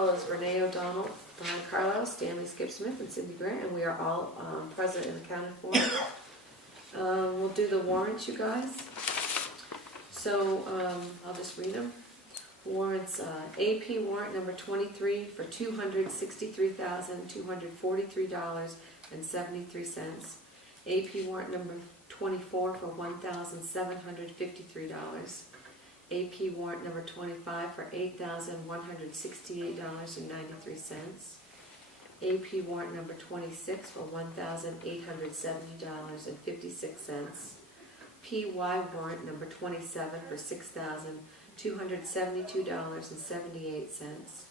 call is Renee O'Donnell, Brian Carlisle, Stanley Skip Smith, and Cindy Grant, and we are all present and accounted for. We'll do the warrants, you guys. So I'll just read them. Warrants, AP warrant number 23 for $263,243.73. AP warrant number 24 for $1,753. AP warrant number 25 for $8,168.93. AP warrant number 26 for $1,870.56. PY warrant number 27 for $6,272.78.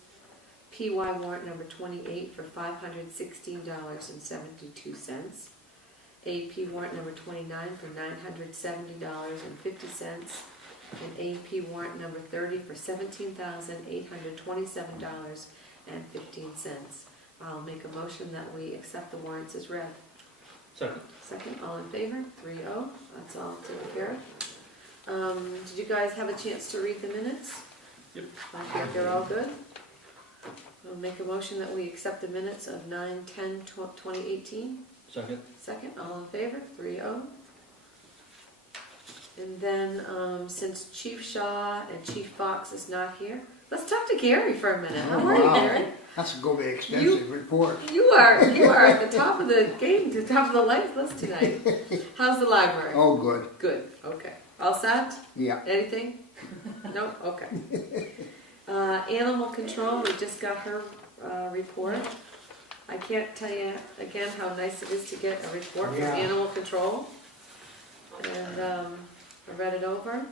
PY warrant number 28 for $516.72. AP warrant number 29 for $970.50. And AP warrant number 30 for $17,827.15. I'll make a motion that we accept the warrants as read. Second. Second, all in favor? 3-0. That's all taken care of. Did you guys have a chance to read the minutes? Yep. I think they're all good. I'll make a motion that we accept the minutes of 9/10/2018. Second. Second, all in favor? 3-0. And then, since Chief Shaw and Chief Fox is not here, let's talk to Gary for a minute. How are you, Gary? That's going to be an extensive report. You are at the top of the game, the top of the life list tonight. How's the library? Oh, good. Good, okay. All set? Yeah. Anything? No? Okay. Animal control, we just got her report. I can't tell you again how nice it is to get a report from Yeah. animal control. And I read it over.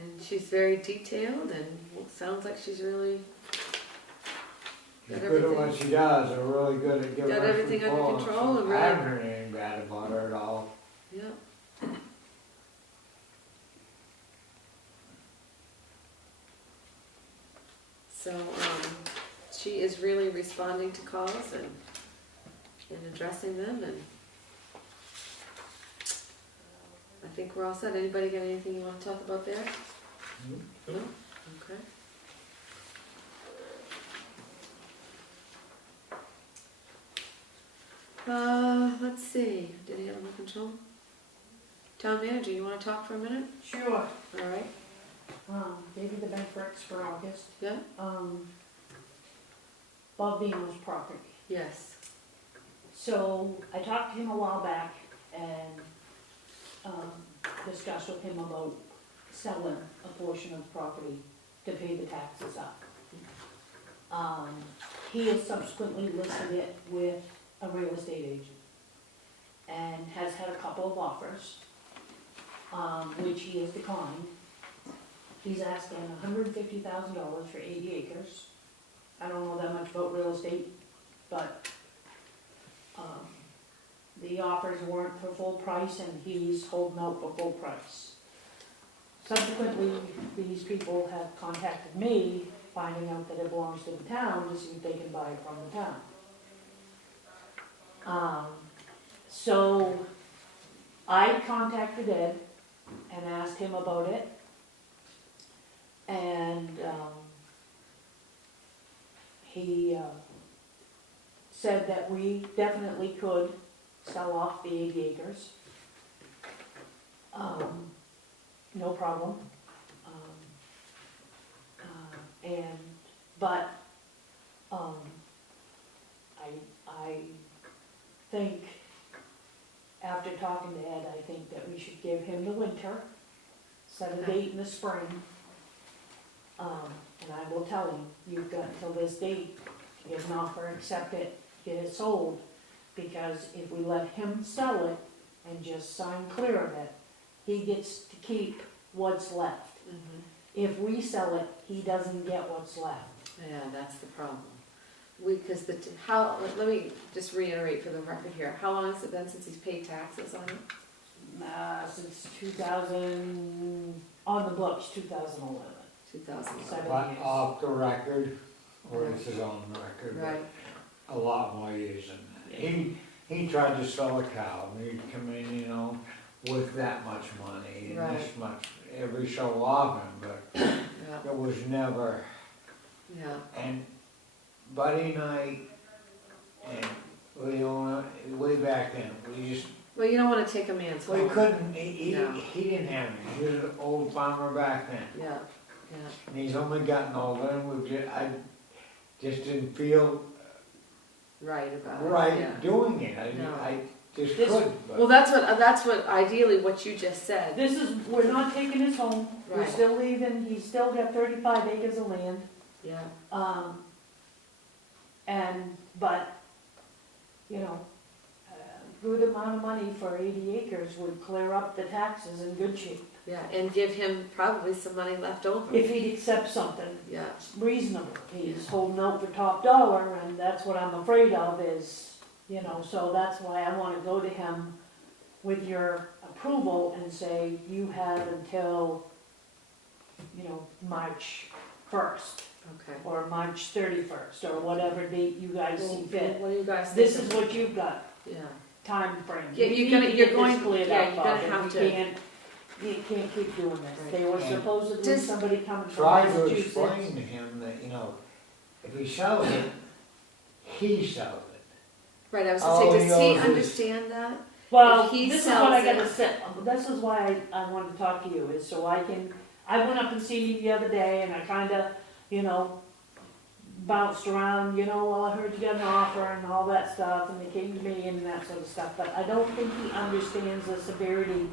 And she's very detailed and it sounds like she's really She's good at what she does, and really good at giving us got everything under reports. control and I really, haven't heard anything bad about her at all. yeah. So, she is really responding to calls and addressing them, and I think we're all set. Anybody got anything you want to talk about there? No? Okay. Let's see, did he have animal control? Town manager, you wanna talk for a minute? Sure. All right, Gave you the bank recs for August. yeah? Bob Beamer's property. Yes. So I talked to him a while back and, discussed with him about selling a portion of the property to pay the taxes up. He has subsequently listed it with a real estate agent and has had a couple of offers, which he has declined. He's asking $150,000 for 80 acres. I don't know that much about real estate, but the offers weren't for full price and he's holding out for full price. Subsequently, these people have contacted me, finding out that it belongs to the town, to see if they can buy it from the town. So I contacted Ed and asked him about it. And he said that we definitely could sell off the 80 acres. No problem. But I think, after talking to Ed, I think that we should give him the winter, set a date in the spring. And I will tell him, you've got until this date to get an offer, accept it, get it sold. Because if we let him sell it and just sign clear of it, he gets to keep what's left. Mm-hmm. If we sell it, he doesn't get what's left. Yeah, that's the problem. Because let me just reiterate for the record here, how long has it been since he's paid taxes on it? Since 2000, on the books, 2011. 2011. 7 But years. off the record, or it's his own record, Right, a lot more years than that. He tried to sell a cow, and he'd come in, you know, with that much money and this much every so often, but yeah, it was never Yeah, And Buddy and I, and way back then, we just, well, you don't wanna take a man's home. we couldn't, he No. didn't have any, he was an old farmer back then. Yeah, And he's only gotten older, and I just didn't feel right about it, yeah. right doing it, No. I just This- couldn't, Well, but. that's what ideally what you just said. This is, we're not taking his home, we're Right. still leaving, he's still got 35 acres of land. Yeah, But, you know, a good amount of money for 80 acres would clear up the taxes in good shape. yeah, and give him probably some money left over. If he'd accept something Yeah, reasonable, he's holding out for top dollar, and that's what I'm afraid of is, you know, so that's why I wanna go to him with your approval and say, you have until, you know, March 1st, okay. or March 31st, or whatever date you guys see fit. What do you guys think? This is what you've got, Yeah, time frame. Yeah, We you're need gonna- to you're get this going- cleared yeah, up, you're gonna Bob, and have we to- You can't keep doing this. Right. They were And supposedly Does- somebody coming from Try to Massachusetts. explain to him that, if he sells it, he sells it. right, I was All gonna he say, does he knows is- understand that? Well, If he this is what I sells gotta it- say, this is why I wanted to talk to you, is so I went up and seen you the other day, and I kinda, bounced around, well, I heard you got an offer and all that stuff, and they came to me and that sort of stuff, but I don't think he understands the severity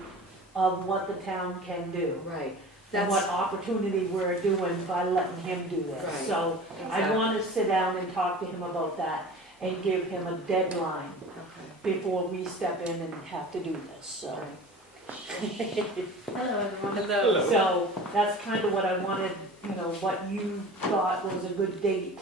of what the town can do. Right, And what that's, opportunity we're doing by letting him do this. Right. So I Exactly. wanna sit down and talk to him about that and give him a deadline okay. before we step in and have to do this, so. Hello, everyone. Hello. So that's kind of what I wanted, what you thought was a good date.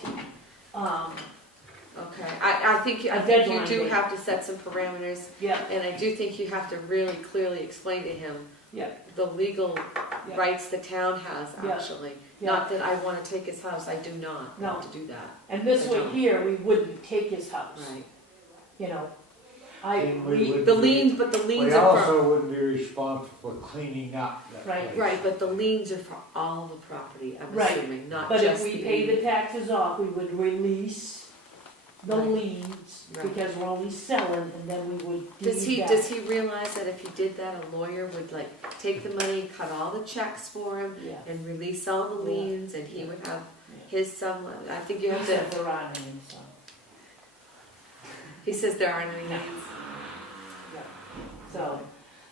Okay, I think you deadline do date. have to set some parameters, Yeah, and I do think you have to really clearly explain to him yeah, the legal Yeah. rights the town has, Yeah. actually. yeah. Not that I wanna take his house, I do not No. want to do that. And this I way don't. here, we wouldn't take his house, Right. And we would- The liens, but the liens We are for, also wouldn't be responsible for cleaning up that Right. place. right, but the liens are for all the property, I'm Right. assuming, not but if just we the. pay the taxes off, we would release the Right. liens, Right. because we're only selling, and then we would Does deed that. does he realize that if he did that, a lawyer would take the money, cut all the checks for him, Yeah, and release all the Yeah. liens, and he would have yeah. his sum, I think you have He said to, there aren't any, so, he says there aren't any liens. yeah. So,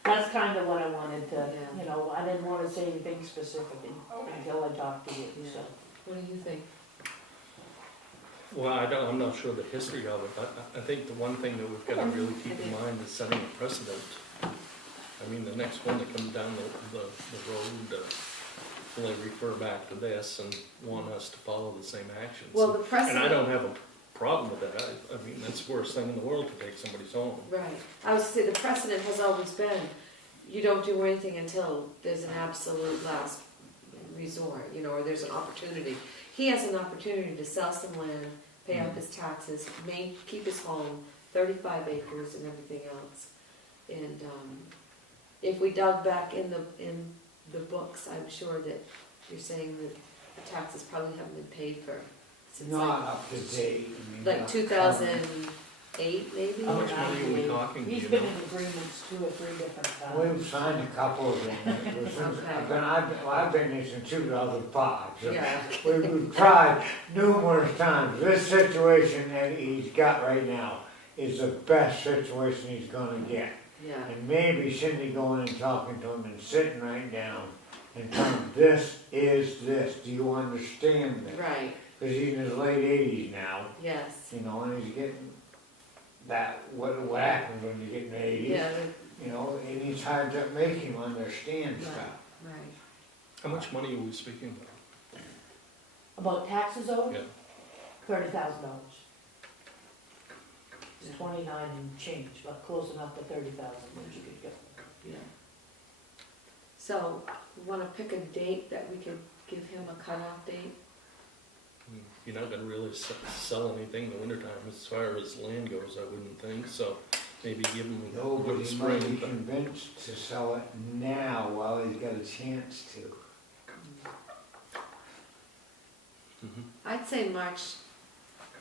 that's kind of what I wanted to, Yeah. I didn't want to say anything specific until I talked to you, Yeah. so. What do you think? Well, I'm not sure the history of it, but I think the one thing that we've got to really keep in mind is setting a precedent. I mean, the next one that comes down the road, will they refer back to this and want us to follow the same actions? Well, the And precedent. I don't have a problem with that. I mean, that's the worst thing in the world to take somebody's home. Right, I was gonna say, the precedent has always been, you don't do anything until there's an absolute last resort, or there's an opportunity. He has an opportunity to sell some land, pay off his taxes, keep his home, 35 acres and everything else. And, if we dug back in the books, I'm sure that you're saying that the taxes probably haven't been paid for since Not up to date. I mean, like 2008 maybe? How much money are we talking, do He's you been know? in agreements 2 or 3 different times. We've signed a couple of them. Okay. I've been here since 2005, so Yeah, we've tried numerous times. This situation that he's got right now is the best situation he's gonna get. yeah, And maybe Cindy going and talking to him and sitting right down and telling him, this is this, do you understand this? right, Because he's in his late 80s now, yes. and he's getting that, what happens when you get in the 80s. Yeah, And he's hard to make him understand Right. stuff. right. How much money are we speaking about? About taxes owed? Yeah. $30,000. Yeah. It's 29 and change, but close enough to 30,000 that you could go. Yeah. So, we wanna pick a date that we could give him a cutoff date? You're not gonna really sell anything in the wintertime as far as land goes, I wouldn't think, so maybe give them a No, but good he might be spring. convinced to sell it now while he's got a chance to. Mhm. I'd say March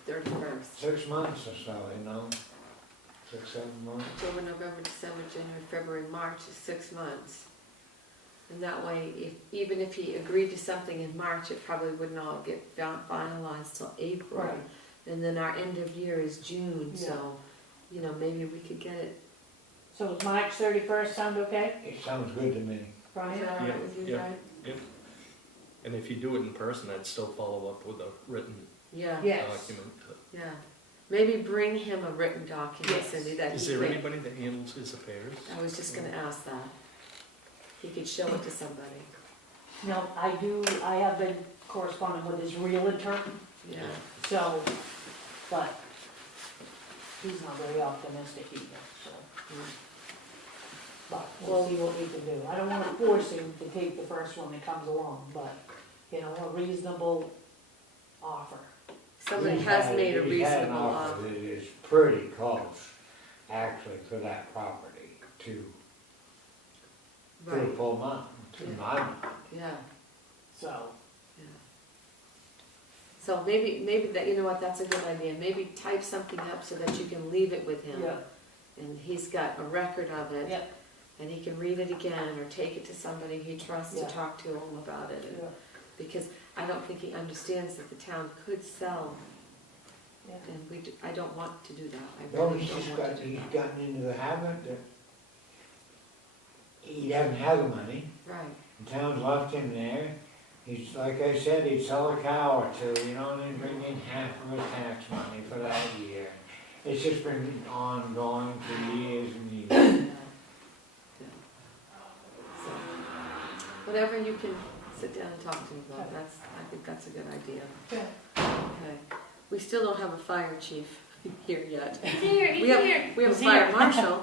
31st. 6 months or so, 6, 7 months. October, November, December, January, February, March is 6 months. And that way, even if he agreed to something in March, it probably wouldn't all get finalized till April. Right. And then our end of year is June, Yeah. so, maybe we could get it. So does March 31st sound okay, It sounds good to me. Is Brian? that all right with you, Yeah. Brian? And if you do it in person, I'd still follow up with a written Yeah. Yes. document. Yeah. Maybe bring him a written document, Yes. Cindy, that Is he there could. anybody that handles his affairs? I was just gonna ask that. He could show it to somebody. No, I have been corresponding with his realtor, Yeah. so, but he's not very optimistic either, so. But we'll see what we can do. I don't wanna force him to take the first one that comes along, but, a reasonable offer. Somebody has made a He's had an reasonable offer offer. that is pretty close, actually, for that property to a Right, full month, to Yeah. my mind. yeah, So, yeah. So maybe that, that's a good idea. Maybe type something up so that you can leave it with him. yeah, And he's got a record of it. yeah, And he can read it again or take it to somebody he trusts to Yeah. talk to him about it. yeah, Because I don't think he understands that the town could sell, yeah. and I don't want to do that. I Well, really he's don't just want to do he's that. gotten into the habit that he doesn't have the money. Right, The town's left him there. He's, like I said, he'd sell a cow or two, and then bring in half of his tax money for that year. It's just been ongoing for years and years. yeah. Yeah. So, whatever you can sit down and talk to him about, I think that's a good idea. Okay. Okay. We still don't have a fire chief here yet. He's here, he's We have here. a He's fire here. marshal.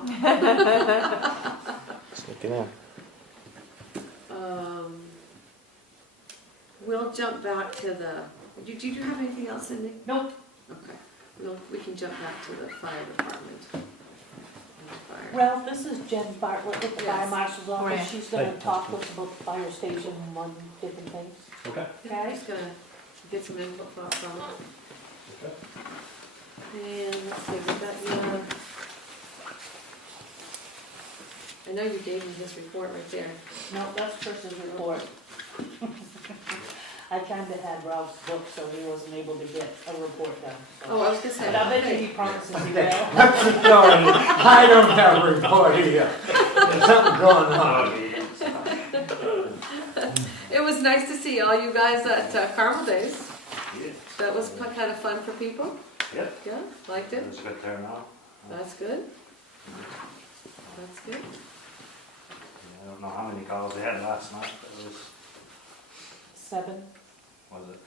Sneaking in. We'll jump back to the, did you have anything else, Cindy? Nope. Okay, we can jump back to the fire department. And the fire. Well, this is Jen Bartlett with the fire Yes. marshal's Right. office. She's gonna talk to us about the fire station and one different things. Okay. I'm Okay? just gonna get some input from her. Okay. And let's see, we got your, I know you gave me his report right there. No, that's Chris's report. I kinda had Ralph's book, so he wasn't able to get a report done. so. Oh, I was gonna say. But I bet you okay. he promises he will. That's the story. I don't have a report either. There's something going on. It was nice to see all you guys at Carmel Days. That was kind of fun for people. Yep. Yeah, liked It it. was a good turnout. That's good. That's good. I don't know how many calls they had last night, but it was 7, it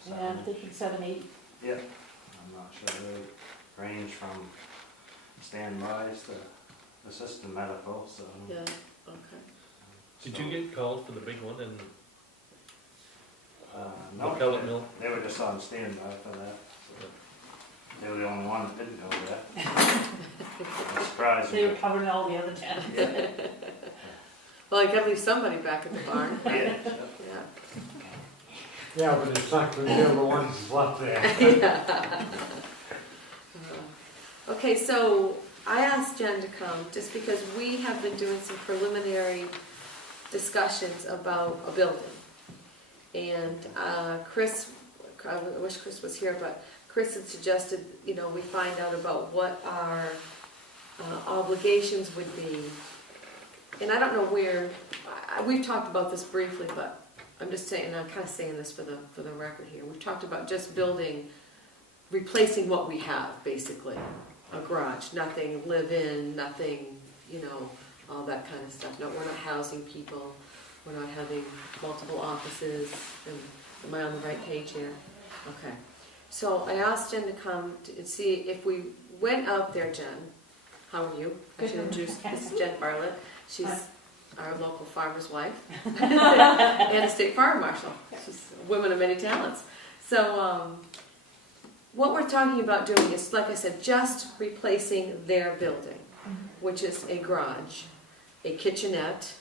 yeah, I'm seven? thinking 7, 8. Yep. I'm not sure, they range from standbys to assistant medical, so. Yeah, okay. Did you get called for the big one in No, the pellet mill? they were just on standby for that. so. They were the only one that didn't go there. I'm surprised. They were covering all the other towns. Well, I gotta leave somebody back at the barn. Yeah. Yeah. Yeah, but it's like we're the ones left there. Yeah. Okay, so I asked Jen to come just because we have been doing some preliminary discussions about a building. And Chris, I wish Chris was here, but Chris had suggested, we find out about what our obligations would be. And I don't know where, we've talked about this briefly, but I'm just saying, I'm kind of saying this for the record here. We've talked about just building, replacing what we have, basically. A garage, nothing live-in, nothing, all that kind of stuff. No, we're not housing people. We're not having multiple offices. Am I on the right page here? Okay. So I asked Jen to come and see if we went out there, Jen. How are you? I should introduce, this is Jen Bartlett. She's our local farmer's wife and a state fire marshal. She's a woman of many talents. So what we're talking about doing is, like I said, just replacing their building, which is a garage, a kitchenette.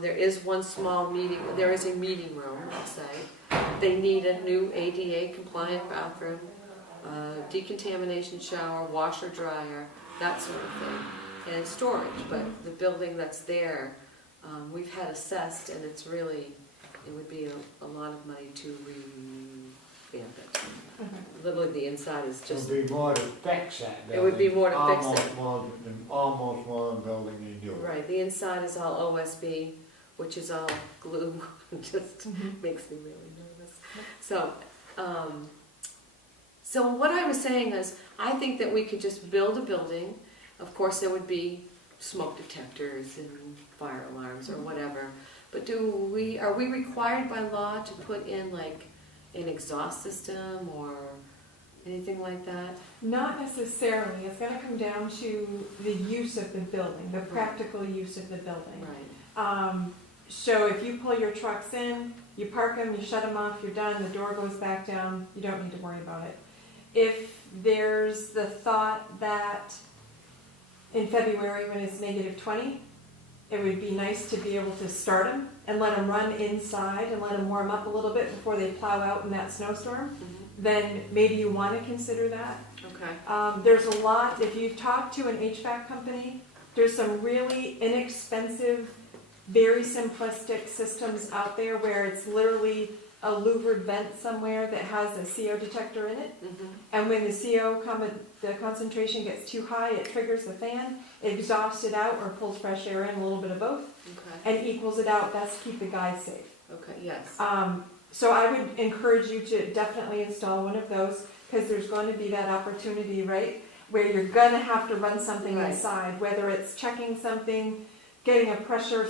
There is one small meeting, there is a meeting room, let's say. They need a new ADA compliant bathroom, decontamination shower, washer, dryer, that sort of thing, and storage. But the building that's there, we've had assessed, and it's really, it would be a lot of money to revamp it. Literally, the inside is It just, would be more to fix that it building. would be more to fix it. Almost more than building and doing. Right, the inside is all OSB, which is all glue, just makes me really nervous. So, so what I was saying is, I think that we could just build a building. Of course, there would be smoke detectors and fire alarms or whatever. But are we required by law to put in like an exhaust system or anything like that? Not necessarily. It's gonna come down to the use of the building, the practical use of the building. Right. So if you pull your trucks in, you park them, you shut them off, you're done, the door goes back down, you don't need to worry about it. If there's the thought that in February when it's -20, it would be nice to be able to start them and let them run inside and let them warm up a little bit before they plow out in that snowstorm, then maybe you want to consider that. Okay. There's a lot, if you talk to an HVAC company, there's some really inexpensive, very simplistic systems out there where it's literally a louvered vent somewhere that has a CO detector in it. And when the the concentration gets too high, it triggers the fan, it exhausts it out or pulls fresh air in, a little bit of both, Okay. and equals it out. That's to keep the guys safe. Okay, yes. So I would encourage you to definitely install one of those, because there's going to be that opportunity, right, where you're gonna have to run something Right. inside, whether it's checking something, getting a pressure,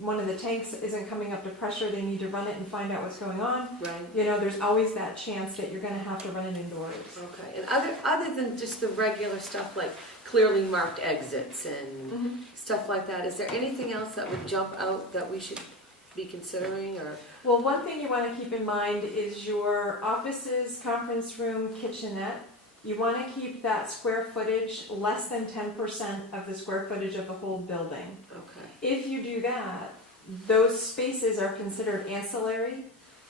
one of the tanks isn't coming up to pressure, they need to run it and find out what's going on. Right. You know, there's always that chance that you're gonna have to run it indoors. Okay. And other than just the regular stuff like clearly marked exits and stuff like that, is there anything else that would jump out that we should be considering, or? Well, one thing you want to keep in mind is your offices, conference room, kitchenette. You want to keep that square footage less than 10% of the square footage of the whole building. Okay. If you do that, those spaces are considered ancillary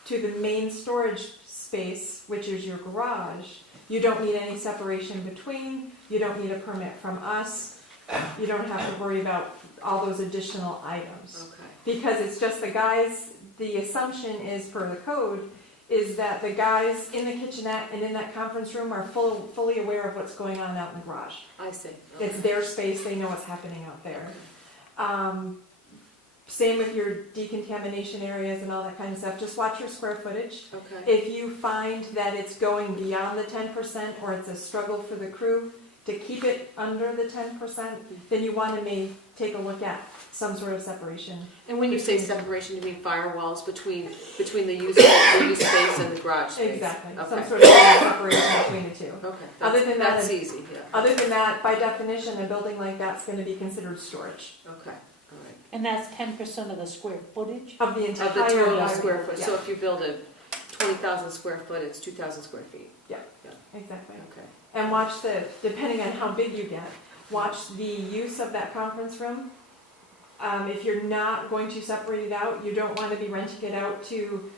to the main storage space, which is your garage. You don't need any separation between, you don't need a permit from us, you don't have to worry about all those additional items. Okay. Because it's just the guys, the assumption is per the code, is that the guys in the kitchenette and in that conference room are fully aware of what's going on out in the garage. I see. It's their space, they know what's happening out there. Same with your decontamination areas and all that kind of stuff. Just watch your square footage. Okay. If you find that it's going beyond the 10% or it's a struggle for the crew to keep it under the 10%, then you want to take a look at some sort of separation. And when you say separation, you mean firewalls between the use space and the garage space? Exactly. Okay. Some sort of separation between the two. Okay. Other than that, That's easy, yeah. Other than that, by definition, a building like that's going to be considered storage Okay, all right. And that's 10% of the square footage? of the entire Of the total building. square foot, Yeah, so if you build a 20,000 square foot, it's 2,000 square feet? exactly. Okay. And depending on how big you get, watch the use of that conference room. If you're not going to separate it out, you don't want to be renting it out to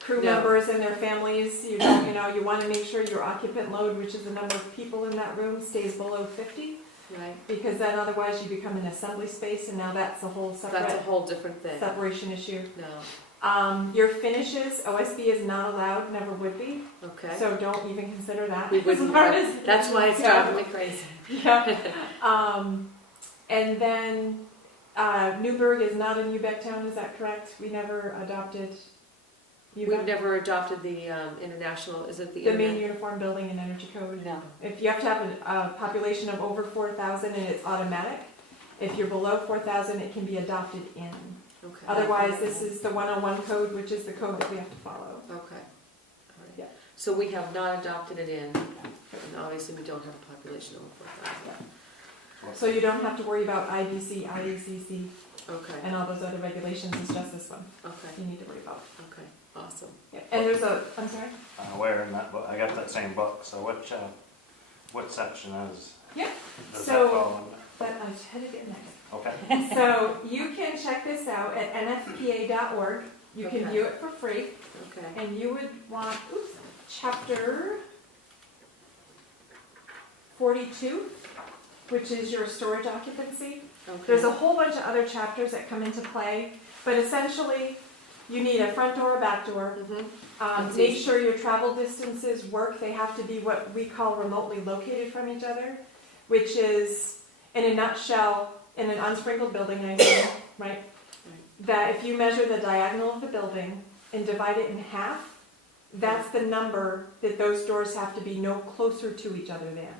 crew No. members and their families. You don't, you want to make sure your occupant load, which is the number of people in that room, stays below 50, Right, because then otherwise you become an assembly space, and now that's a whole that's a separate whole different thing. separation issue. No, Your finishes, OSB is not allowed, never would be, okay. so don't even consider that. We as wouldn't, far as- that's why it's Yeah. driving me crazy. Yeah. And then Newburgh is not a Newbeck town, is that correct? We never adopted We've Newbeck, never adopted the international, is it the the main internet? uniform building and energy code. No. If you have to have a population of over 4,000 and it's automatic, if you're below 4,000, it can be adopted in. Okay. Otherwise, this is the 101 code, which is the code that we have to follow. Okay, all right. Yeah. So we have not adopted it in, and obviously we don't have a population over 4,000. So you don't have to worry about IBC, IDCC, Okay, and all those other regulations, it's just this one okay, you need to worry about. okay, awesome. Yeah. And I'm sorry? Where in that book, I got that same book, so what section does So- that fall under? But I was headed in next. Okay. So you can check this out at nfpa.org. You can Okay. view it for free, Okay, and you would want, chapter 42, which is your storage occupancy. okay. There's a whole bunch of other chapters that come into play, but essentially, you need a front door, a back door. Mhm. That's Make easy. sure your travel distances work. They have to be what we call remotely located from each other, which is, in a nutshell, in an unsprinkled building, I mean, right? That if you measure the diagonal of the building and divide it in half, that's the number that those doors have to be no closer to each other than.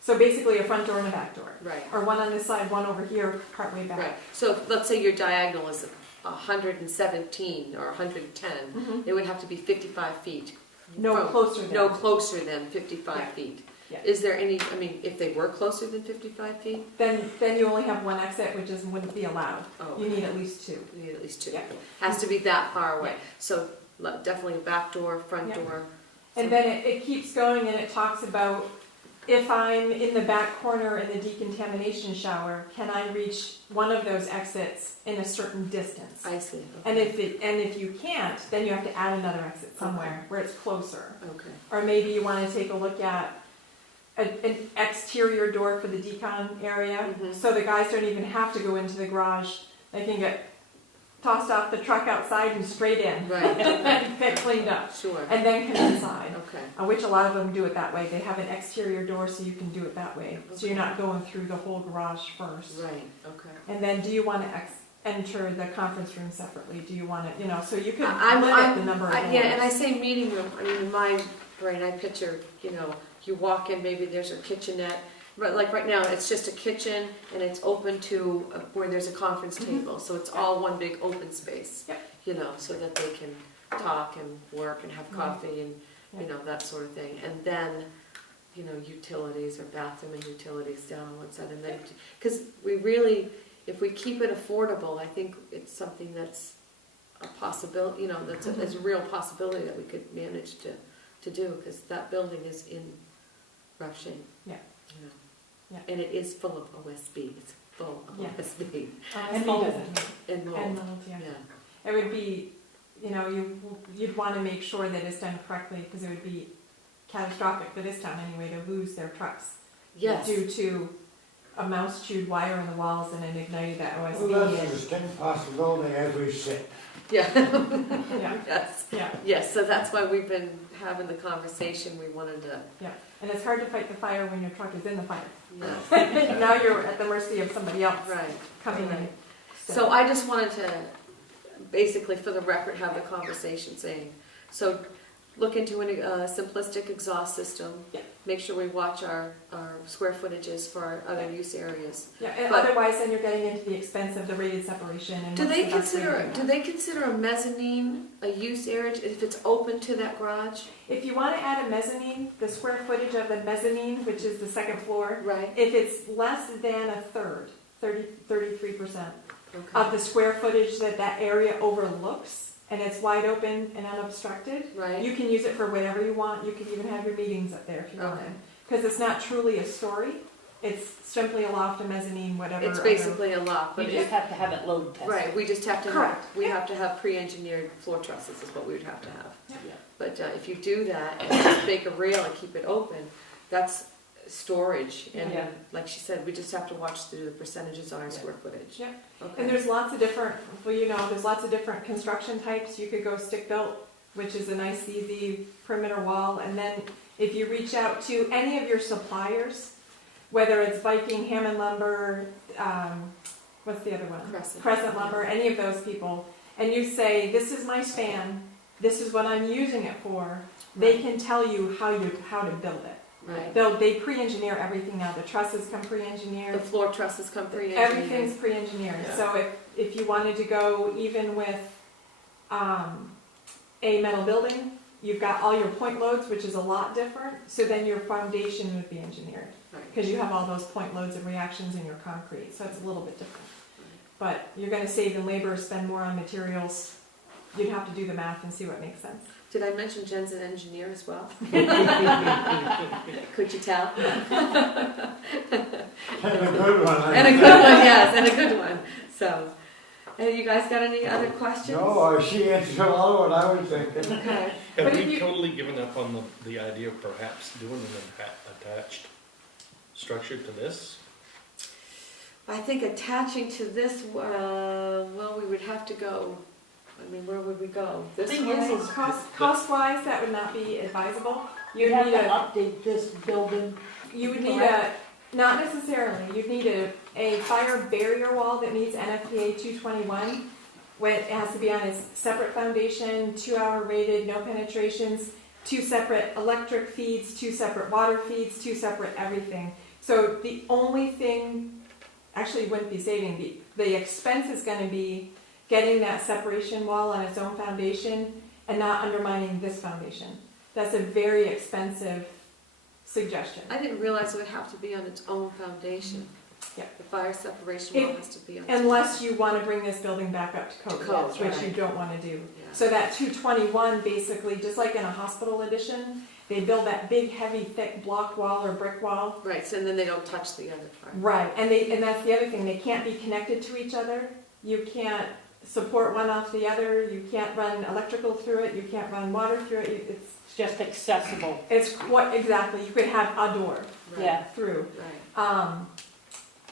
So basically a front door and a back door. Right, Or one on this side, one over here, partway back. right. So if, let's say your diagonal is 117 or 110, Mhm. it would have to be 55 feet. No From- closer than. No closer than 55 Yeah. feet. Yeah. Is there any, I mean, if they were closer than 55 feet? Then you only have one exit, which wouldn't be allowed. Oh, You need at least two. you need at least two. Yeah. Has to be that far away. Yeah. So definitely a back door, front Yeah. door. And then it keeps going and it talks about if I'm in the back corner in the decontamination shower, can I reach one of those exits in a certain distance? I see. And Okay. if you can't, then you have to add another exit somewhere where it's closer. Okay. Or maybe you want to take a look at an exterior door for the decon area, Mhm. so the guys don't even have to go into the garage. They can get tossed off the truck outside and straight in Right. and get cleaned up, Sure. and then come inside. Okay. Which a lot of them do it that way. They have an exterior door so you can do it that way. So you're not going through the whole garage first. Right. Okay. And then do you want to enter the conference room separately? Do you want to, so you could I'm- limit the number of doors. Yeah, and I say meeting room, I mean, in my brain, I picture, you walk in, maybe there's a kitchenette, but like right now, it's just a kitchen and it's open to where there's a conference table, so it's all one big open space. Yep. So that they can talk and work and have coffee and, that sort of thing. And then, utilities or bathroom and utilities down on one side and then, because we really, if we keep it affordable, I think it's something that's a possibility, that's a real possibility that we could manage to do, because that building is in rough shape. Yeah. Yeah. And it is full of OSB, it's full of Yeah. OSB. And mold. mold. And mold. And mold, yeah. Yeah. It would be, you'd want to make sure that it's done correctly, because it would be catastrophic for this town anyway to lose their trucks. Yes. Due to a mouse chewed wire in the walls and an ignited that OSB. Well, that's a distinct possibility as we sit. Yeah. Yeah, Yes. yeah, Yes, so that's why we've been having the conversation, we wanted to, and it's hard to fight the fire when your truck is in the fire. yeah, Now you're at the mercy of somebody else right. coming in. Right. So I just wanted to, basically for the record, have the conversation saying, so look into a simplistic exhaust system. Yeah. Make sure we watch our square footages for our other use areas. Yeah, and But- otherwise then you're getting into the expense of the rated separation and Do what's they the best way to consider, that. do they consider a mezzanine a use area if it's open to that garage? If you want to add a mezzanine, the square footage of the mezzanine, which is the second floor, Right. if it's less than a third, 33% Okay. of the square footage that area overlooks, and it's wide open and unobstructed, Right. you can use it for whatever you want. You can even have your meetings up there if you want. Okay. Because it's not truly a story. It's simply a loft, a mezzanine, whatever. It's other- basically a loft, You but just have to have it load tested. right, we just have to have, Correct. we Yeah. have to have pre-engineered floor trusses is what we would have to have. Yeah. But if you do that and just make a rail and keep it open, that's storage. And Yeah. like she said, we just have to watch the percentages on our square footage. Yeah. Okay. And there's lots of different, there's lots of different construction types. You could go stick built, which is a nice, easy perimeter wall. And then if you reach out to any of your suppliers, whether it's Viking, Hammond Lumber, what's the other one? Crescent Lumber, any of those people, and you say, this is my span, this is what I'm using it for, they can tell you how to build it. Right. They pre-engineer everything now. The trusses come The pre-engineered. floor trusses come pre-engineered. Everything's pre-engineered. Yeah. So if you wanted to go even with a metal building, you've got all your point loads, which is a lot different. So then your foundation would be engineered Right. because you have all those point loads and reactions in your concrete. So it's a little bit different. But you're going to save in labor, spend more on materials. You'd have to do the math and see what makes sense. Did I mention Jen's an engineer as well? Could you tell? And a good one. And a good one, yes, and a good one. So, You guys got any other questions? No, she answered a lot of what I was thinking. Okay. Have But if we you- totally given up on the idea of perhaps doing an attached structure to this? I think attaching to this, well, we would have to go, I mean, where would we go? This Thing way? is, Cost-wise, that would not be advisable. you You'd have need to a, update this building. you would need a, not necessarily, you'd need a fire barrier wall that meets NFPA 221. When it has to be on a separate foundation, 2-hour rated, no penetrations, 2 separate electric feeds, 2 separate water feeds, 2 separate everything. So the only thing, actually you wouldn't be saving, the expense is gonna be getting that separation wall on its own foundation and not undermining this foundation. That's a very expensive suggestion. I didn't realize it would have to be on its own foundation. Yeah. The fire separation wall has to be on its own. Unless you want to bring this building back up to code, Code, which you right. don't want to do. Yeah. So that 221, basically, just like in a hospital addition, they build that big, heavy, thick block wall or brick wall. Right, so then they don't touch the other part. Right, and that's the other thing, they can't be connected to each other. You can't support one off the other, you can't run electrical through it, you can't run water through it. It's just accessible. It's quite, exactly, you could have a door Right. Yeah. through. Right.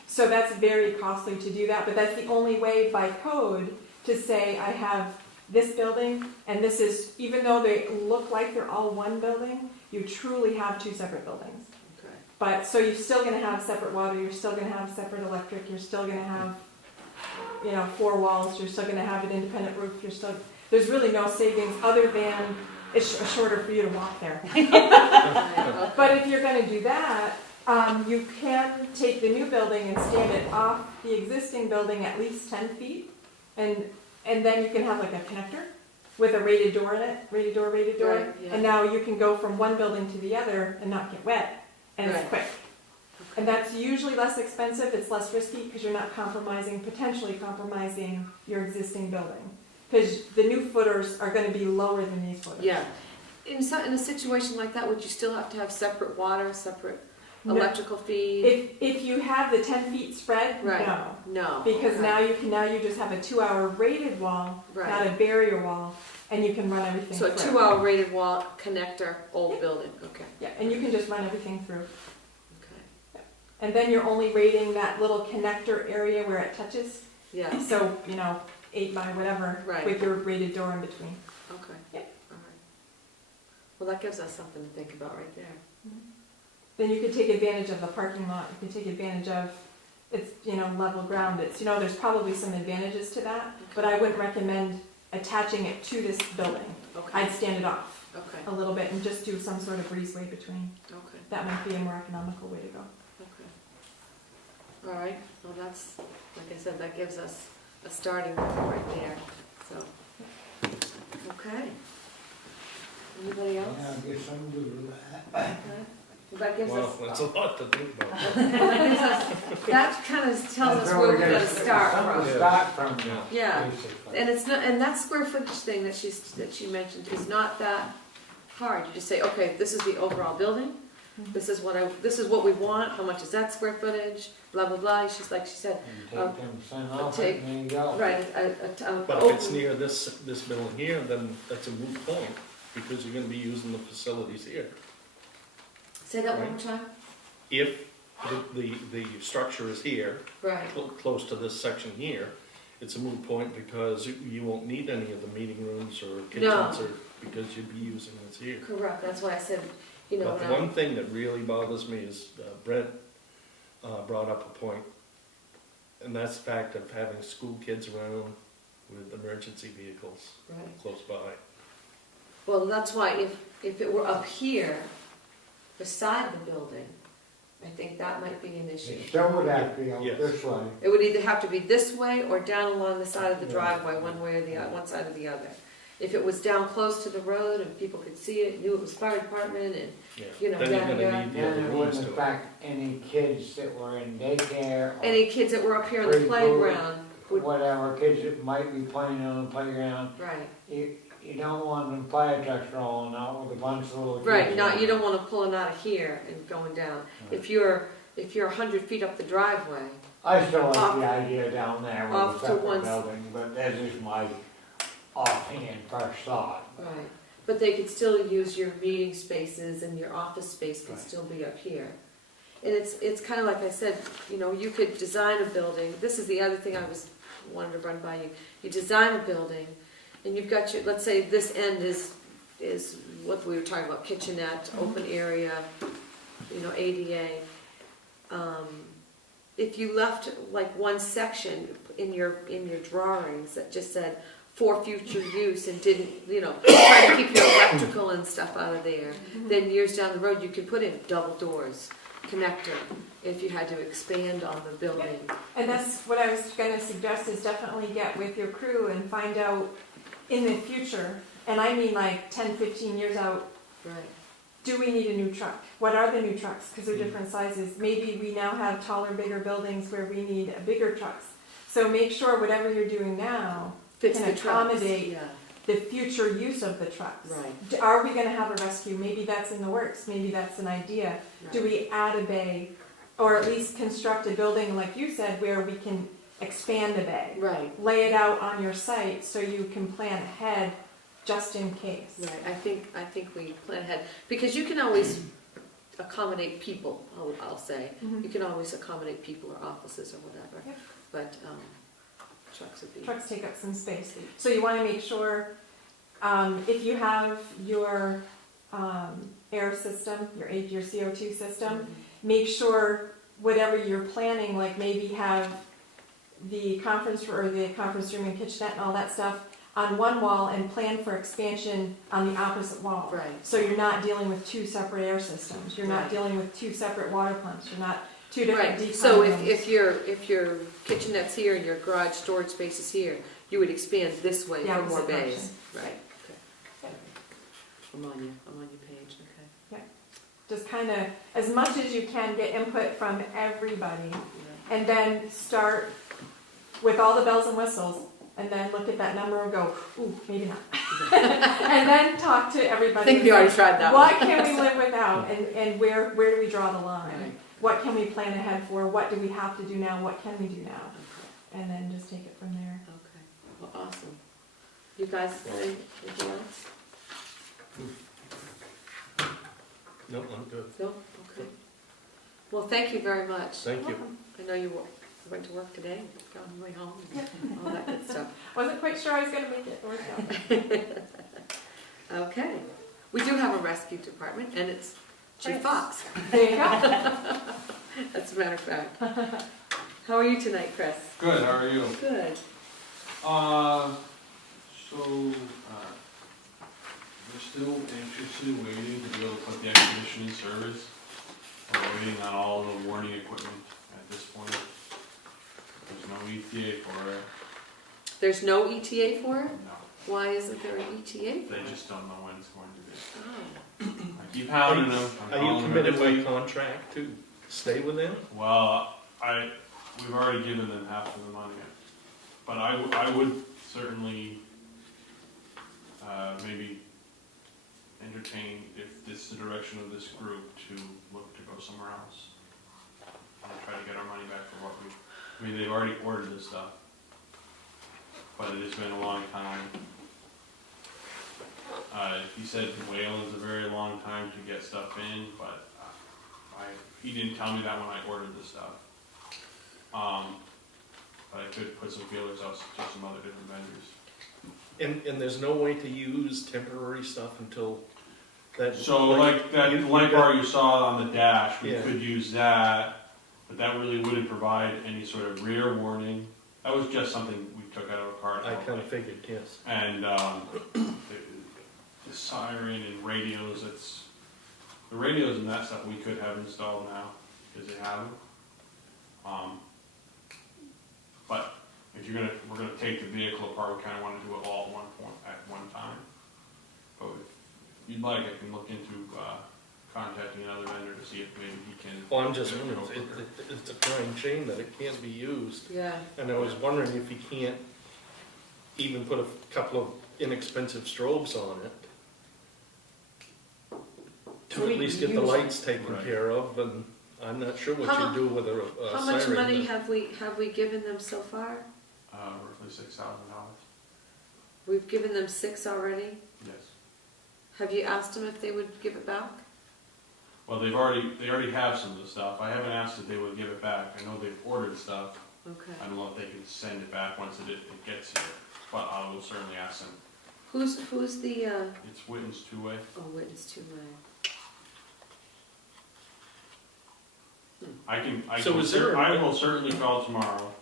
So that's very costly to do that, but that's the only way by code to say I have this building and this is, even though they look like they're all one building, you truly have 2 separate buildings. Okay. But, so you're still gonna have separate water, you're still gonna have separate electric, you're still gonna have, 4 walls, you're still gonna have an independent roof, there's really no savings other than it's shorter for you to walk there. Right, But if you're gonna do that, you can take the new building and stand it off the existing building at least 10 feet. And then you can have like a connector with a rated door in it, rated door. Right, yeah. And now you can go from one building to the other and not get wet, and it's Right. quick. And that's usually less expensive, it's less risky, because you're not potentially compromising your existing building. Because the new footers are gonna be lower than these footers. Yeah. In a situation like that, would you still have to have separate water, separate No. electrical feed? If you have the 10 feet spread, Right. no. No. Because Okay. now you just have a 2-hour rated wall, not Right. a barrier wall, and you can run everything So a through. 2-hour rated wall connector, old building, okay. Yeah, and you can just run everything through. Okay. And then you're only rating that little connector area where it touches. Yeah, So, 8 by whatever, Right. with your rated door in between. okay. Yep. All right. Well, that gives us something to think about right there. Then you could take advantage of the parking lot, you could take advantage of, it's, level ground, there's probably some advantages to that, but I wouldn't recommend attaching it to this building. Okay, I'd stand it off okay, a little bit and just do some sort of breezeway between. okay, That might be a more economical way to go. okay. All right, well, that's, like I said, that gives us a starting point right there, so. Okay. Anybody else? Yeah, I guess I'm good with that. Okay. Well, that gives Well, us, that's a lot to think about. that kind of tells us That's where we gotta gotta start something from. to start from, Yeah. basically. And it's not, and that square footage thing that she mentioned is not that hard. You just say, okay, this is the overall building. This is what we want. How much is that square footage? Blah, blah, blah. She said, You take them, send off take- it, and there you go. right, But if it's near this building here, then that's a moot point, because you're gonna be using the facilities here. Say that one more time? If the structure is here, Right, close to this section here, it's a moot point because you won't need any of the meeting rooms or kitchens because you'd be using this here. correct. That's why I said, But the one thing that really bothers me is Brett brought up a point, and that's the fact of having school kids around with emergency vehicles right. close by. Well, that's why if it were up here, beside the building, I think that might be an issue. It still would have to be out Yes. this way. It would either have to be this way or down along the side of the driveway, one way or the other, one side or the other. If it was down close to the road and people could see it, knew it was fire department and, Yeah. Then you're yeah. gonna need the And other it rooms wouldn't to it. affect any kids that were in daycare or any kids that were up here on the Free food. playground would, whatever, kids that might be playing on the playground. right, You don't want them fire trucks rolling out with a bunch of little kids. right, not, in you it. don't wanna pull it out of here and going down. If you're 100 feet up the driveway, I still like Off- the idea down there off with to a separate one- building, but this is my offhand first thought. Right, but they could still use your meeting spaces and your office space could Right. still be up here. And it's kind of like I said, you know, you could design a building, this is the other thing I wanted to run by you. You design a building and you've got your, let's say this end is what we were talking about, kitchenette, open area, you know, ADA. If you left like one section in your drawings that just said for future use and didn't, you know, try to keep your electrical and stuff out of there, then years down the road you could put in double doors, connector, if you had to expand on the building. And that's what I was gonna suggest, is definitely get with your crew and find out in the future, and I mean like 10, 15 years out, Right. do we need a new truck? What are the new trucks? Because they're different sizes. Maybe we now have taller, bigger buildings where we need bigger trucks. So make sure whatever you're doing now Fits can the trucks, accommodate yeah, the future use of the trucks. right. Are we gonna have a rescue? Maybe that's in the works, maybe that's an idea. Do Right. we add a bay, or at least construct a building, like you said, where we can expand a bay? Right, Lay it out on your site so you can plan ahead, just in case. right, I think we plan ahead, because you can always accommodate people, I'll say. Mhm. You can always accommodate people or offices or whatever, Yep. but, trucks would be. Trucks take up some space. So you wanna make sure, if you have your, air system, your CO2 system, make sure whatever you're planning, like maybe have the conference room and kitchenette and all that stuff on one wall and plan for expansion on the opposite wall. Right, So you're not dealing with two separate air systems, you're not Right. dealing with two separate water pumps, you're not two different right, decon so rooms. if your kitchenette's here and your garage storage space is here, you would expand this way The for more opposite bays. direction. Right, okay. Yeah. I'm on your page, okay. Just kind of, as much as you can, get input from everybody, Yeah. and then start with all the bells and whistles, and then look at that number and go, ooh, maybe not. And then talk to I everybody. think and we already say, tried that what one. can we live without, and where do we draw the line? Right, What can we plan ahead for? What do we have to do now? What can we do now? okay. And then just take it from there. Okay, well, awesome. You guys, anything else? No, I'm good. No? Okay. Well, thank you very much. Thank you. I know you went to work today, got on your way home, and all that good stuff. Wasn't quite sure I was gonna make it, or so. Okay, we do have a rescue department, and it's Chief Right. Fox, There you go. as a matter of fact. How are you tonight, Chris? Good, how are you? Good. We're still anxiously waiting to be able to put the expedition in service. We're waiting on all the warning equipment at this point. There's no ETA for it, There's no ETA for it? no, Why isn't there an ETA for they it? just don't know when it's going to be. Oh, I keep hounding them. I'm Are you calling them committed every by week. contract to stay with them? Well, we've already given them half of the money, but I would certainly, maybe entertain, if this is the direction of this group, to look to go somewhere else. And try to get our money back for what I mean, they've already ordered this stuff, but it has been a long time. He said Whalen is a very long time to get stuff in, but he didn't tell me that when I ordered the stuff. But I could put some feelers out to some other different vendors. And there's no way to use temporary stuff until that. So like that light bar you saw on the dash, we Yeah. could use that, but that really wouldn't provide any sort of rear warning. That was just something we took out of a car. I kind of figured, yes. And the siren and radios, the radios and that stuff we could have installed now, because they have them. But if we're gonna take the vehicle apart, we kind of want to do it all at one time. But if you'd like, I can look into contacting another vendor to see if maybe he can. Well, I'm just wondering, it's a crying shame that it can't be used. yeah. And I was wondering if you can't even put a couple of inexpensive strobes on it. To at least get the lights taken Right. care of, and I'm not sure what How you do with a How much siren, money but- have we given them so far? Roughly $6,000. We've given them 6 already? Yes. Have you asked them if they would give it back? Well, they already have some of the stuff. I haven't asked if they would give it back. I know they've ordered stuff. Okay. I don't know if they can send it back once it gets here, but I will certainly ask them. Who's the, It's Witten's two-way. oh, witness to So is there a- I will certainly call tomorrow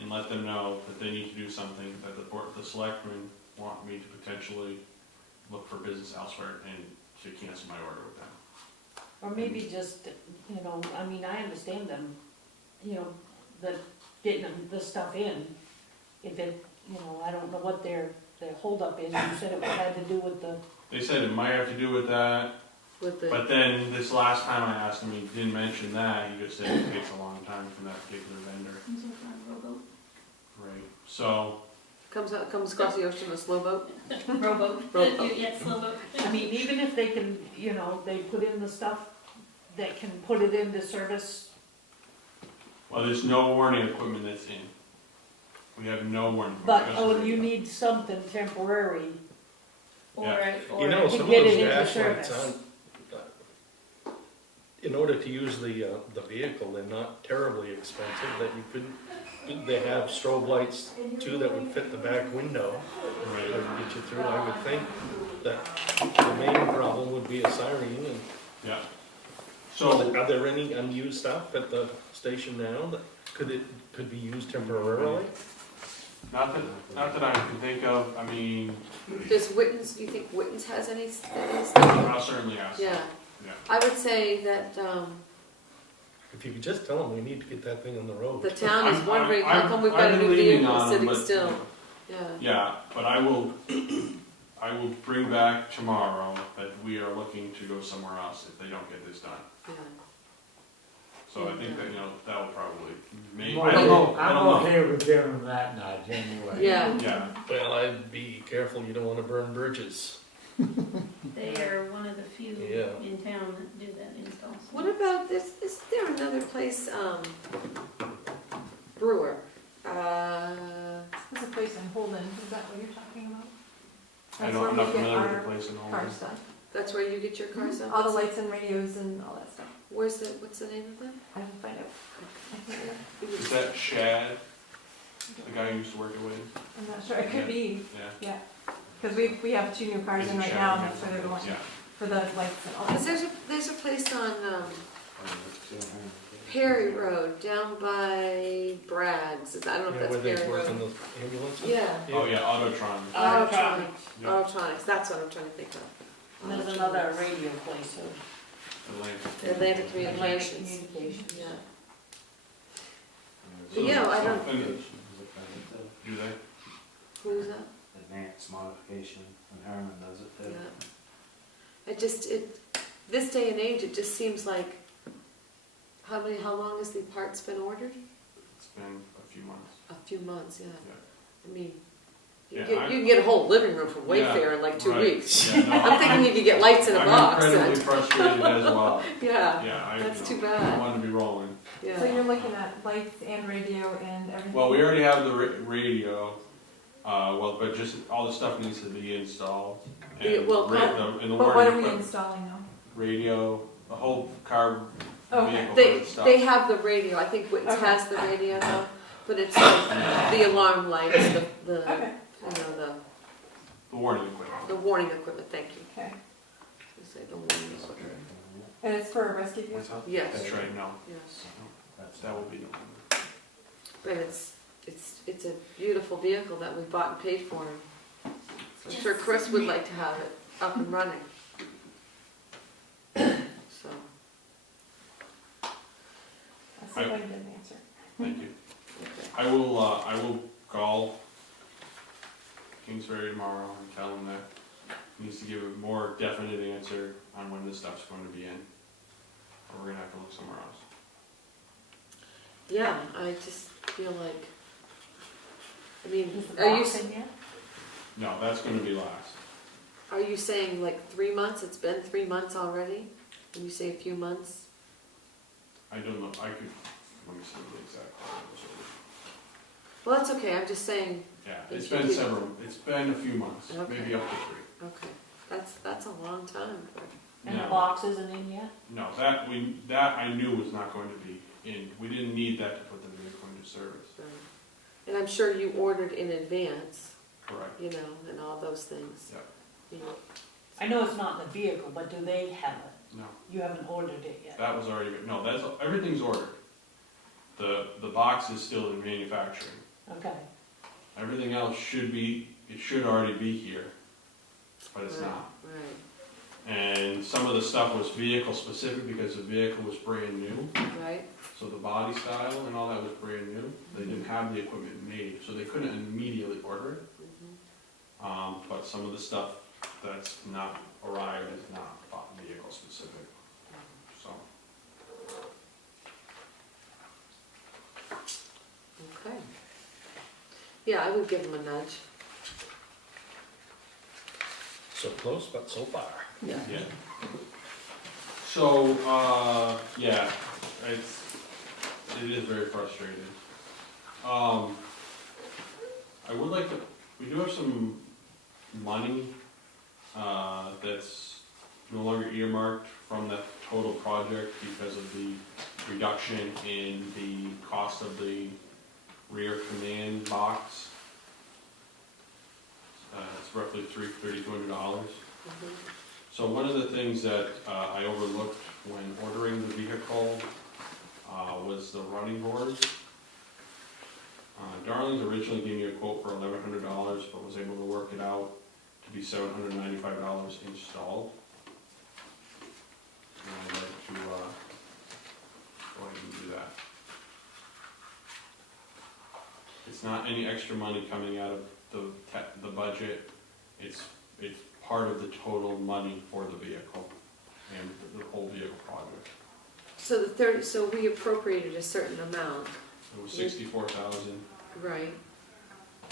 and let them know that they need to do something, that the selectmen want me to potentially look for business elsewhere and to cancel my order with them. Or maybe just, you know, I mean, I understand them, you know, the getting the stuff in. If it, you know, I don't know what their holdup is. You said it had to do with the, They said it might have to do with that, with the, but then this last time I asked him, he didn't mention that. He just said it takes a long time from that particular vendor. Right, so, comes across the ocean in a slow boat? Rowboat. Rowboat. Yes, slow I mean, even if they can, you know, they put in the stuff that can put it into service. well, there's no warning equipment that's in. We have no warning. But, equipment, oh, just you radio. need something temporary. Yeah. You know, to some of get those it into dash lights service. aren't, in order to use the vehicle, they're not terribly expensive, that you could, they have strobe lights too that would fit the back window, Right. that would get you through. I would think that the main problem would be a siren, and Yeah. So, are there any unused stuff at the station now that could be used temporarily? not that I can think of, I mean, Does Witten's, do you think Witten's has any stuff? I'll certainly ask. Yeah, Yeah. I would say that, If you could just tell them we need to get that thing on the road. the town is I'm- wondering I'm- how come we've got I've a been new leaning vehicle on them, sitting but- still. Yeah, Yeah, but I will bring back tomorrow that we are looking to go somewhere else if they don't get this done. yeah. So I think that, you know, that will probably, maybe, Well, I don't know, I'm okay with giving them that nudge anyway. Yeah, Yeah, Well, I'd be careful, you don't wanna burn bridges. They are one of the few Yeah. in town that do that install. what about this, is there another place, Brewer? There's a place in Holden, is that what you're talking about? That's I'm where not we get familiar with our the place in car Holden. stuff. That's where you get your cars up? All the lights and radios and all that stuff. What's the name of that? I can find out. I can't remember. Is that Shad, the guy who used to work at Wayne? I'm not sure, it could be, Yeah. because we have 2 new cars Is in it right Shad? now, and that's where they're going, Yeah. for the lights and all that. Cause there's a place on, Perry Road, down by Bragg's, I don't know if You know, that's where they Perry work in Road. the ambulances? Yeah, Oh, yeah, Autotron. Autotronics, Yeah. Autotronics, that's what I'm trying to think of. And there's another radio place, so. Atlantic Communications, Communications. yeah. Yeah, I don't- Do they? Who's that? Advanced modification, and Herman does it too. Yeah. This day and age, it just seems like, how long has the parts been ordered? It's been a few months. A few months, yeah. Yeah. I mean, you Yeah, can get a whole living room from Yeah, Wayfair in like 2 right. weeks. Yeah, no, I'm thinking you could get lights in a box. I'm incredibly and- frustrated as well. Yeah, Yeah, that's too I bad. want to be rolling. So Yeah. you're looking at lights and radio and everything? Well, we already have the radio, but just all the stuff needs to be installed. Yeah, well, And the But what are warning we equipment, installing now? radio, the whole car Okay. vehicle stuff. They have the radio, I think Witten's Okay. has the radio now, but it's like the alarm lights, the, Okay, you know, The warning equipment. the warning equipment, thank you. okay. You say the warning equipment. And it's for a rescue vehicle? Yes, That's right, no. yes. That will be November. But it's a beautiful vehicle that we bought and paid for. I'm sure Chris would like to have it up and running. So, I'll see if I can get an answer. Thank you. okay. I will call Kingsbury tomorrow and tell him that he needs to give a more definite answer on when this stuff's going to be in. Or we're gonna have to look somewhere else. Yeah, I just feel like, I mean, Is the are you, box in yet? No, that's gonna be last. are you saying like 3 months? It's been 3 months already? When you say a few months? I don't know, I could, let me see the exact numbers. Well, that's okay, I'm just saying, Yeah, If it's you been could- it's been a few months, Okay. maybe up to 3. okay, that's a long time. And the No. box isn't in yet? No, that I knew was not going to be in, we didn't need that to put the vehicle into service, Right. And I'm sure you ordered in advance, correct? you know, and all those things. Yep. You know, I know it's not in the vehicle, but do they have it? No, You haven't ordered it yet? that was already, no, everything's ordered. The box is still in manufacturing. Okay, Everything else should already be here, but it's right, not. Right, And some of the stuff was vehicle specific because the vehicle was brand new, right, so the body style and all that was brand new. They didn't have the equipment made, so they couldn't immediately order it. mhm. But some of the stuff that's not arrived is not vehicle specific, so. Okay. Yeah, I would give them a nudge. So close, but so far. Yeah. Yeah. So, yeah, it is very frustrating. I would like to, we do have some money, that's no longer earmarked from that total project because of the reduction in the cost of the rear command box. It's roughly $3,200. Mhm. So one of the things that I overlooked when ordering the vehicle was the running boards. Darling's originally gave me a quote for $1,100, but was able to work it out to be $795 installed. And I'd like to go ahead and do that. It's not any extra money coming out of the budget. It's part of the total money for the vehicle and the whole vehicle project. So so we appropriated a certain amount, It was 64,000. right?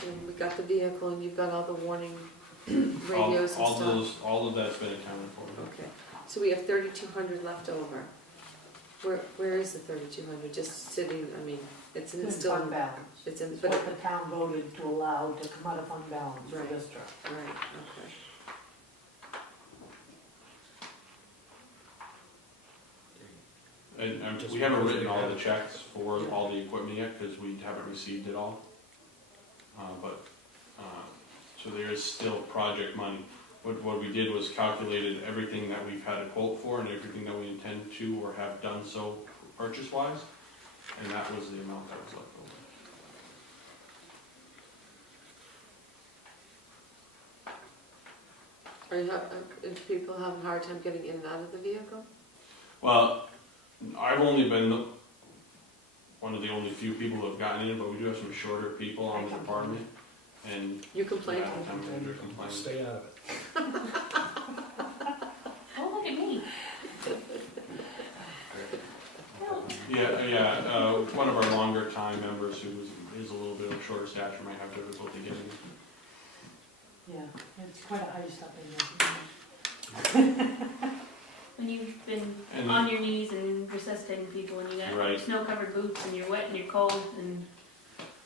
And we got the vehicle and you've got all the warning radios and stuff. All of that's been accounted for. Okay, so we have 3,200 left over. Where is the 3,200? Just sitting, I mean, it's in, it's still, fund balance. it's in, It's but, what the town voted to allow to come out of fund balance for Right. this truck. right, okay. And Just we haven't because written we all have- the checks for all the equipment yet because we haven't received it all. So there is still project money. What we did was calculated everything that we've had a quote for and everything that we intend to or have done so purchase-wise, and that was the amount that was left over. Are if people having a hard time getting in and out of the vehicle? Well, I've only been one of the only few people who have gotten in, but we do have some shorter people on the department, and You complained? yeah, the town manager complained. Stay out of it. Oh, look at me. Yeah, one of our longer time members who is a little bit of shorter stature might have difficulty getting. Yeah, it's quite a heist up in there. When you've been And on your knees and resuscitating people and you got Right. snow-covered boots and you're wet and you're cold and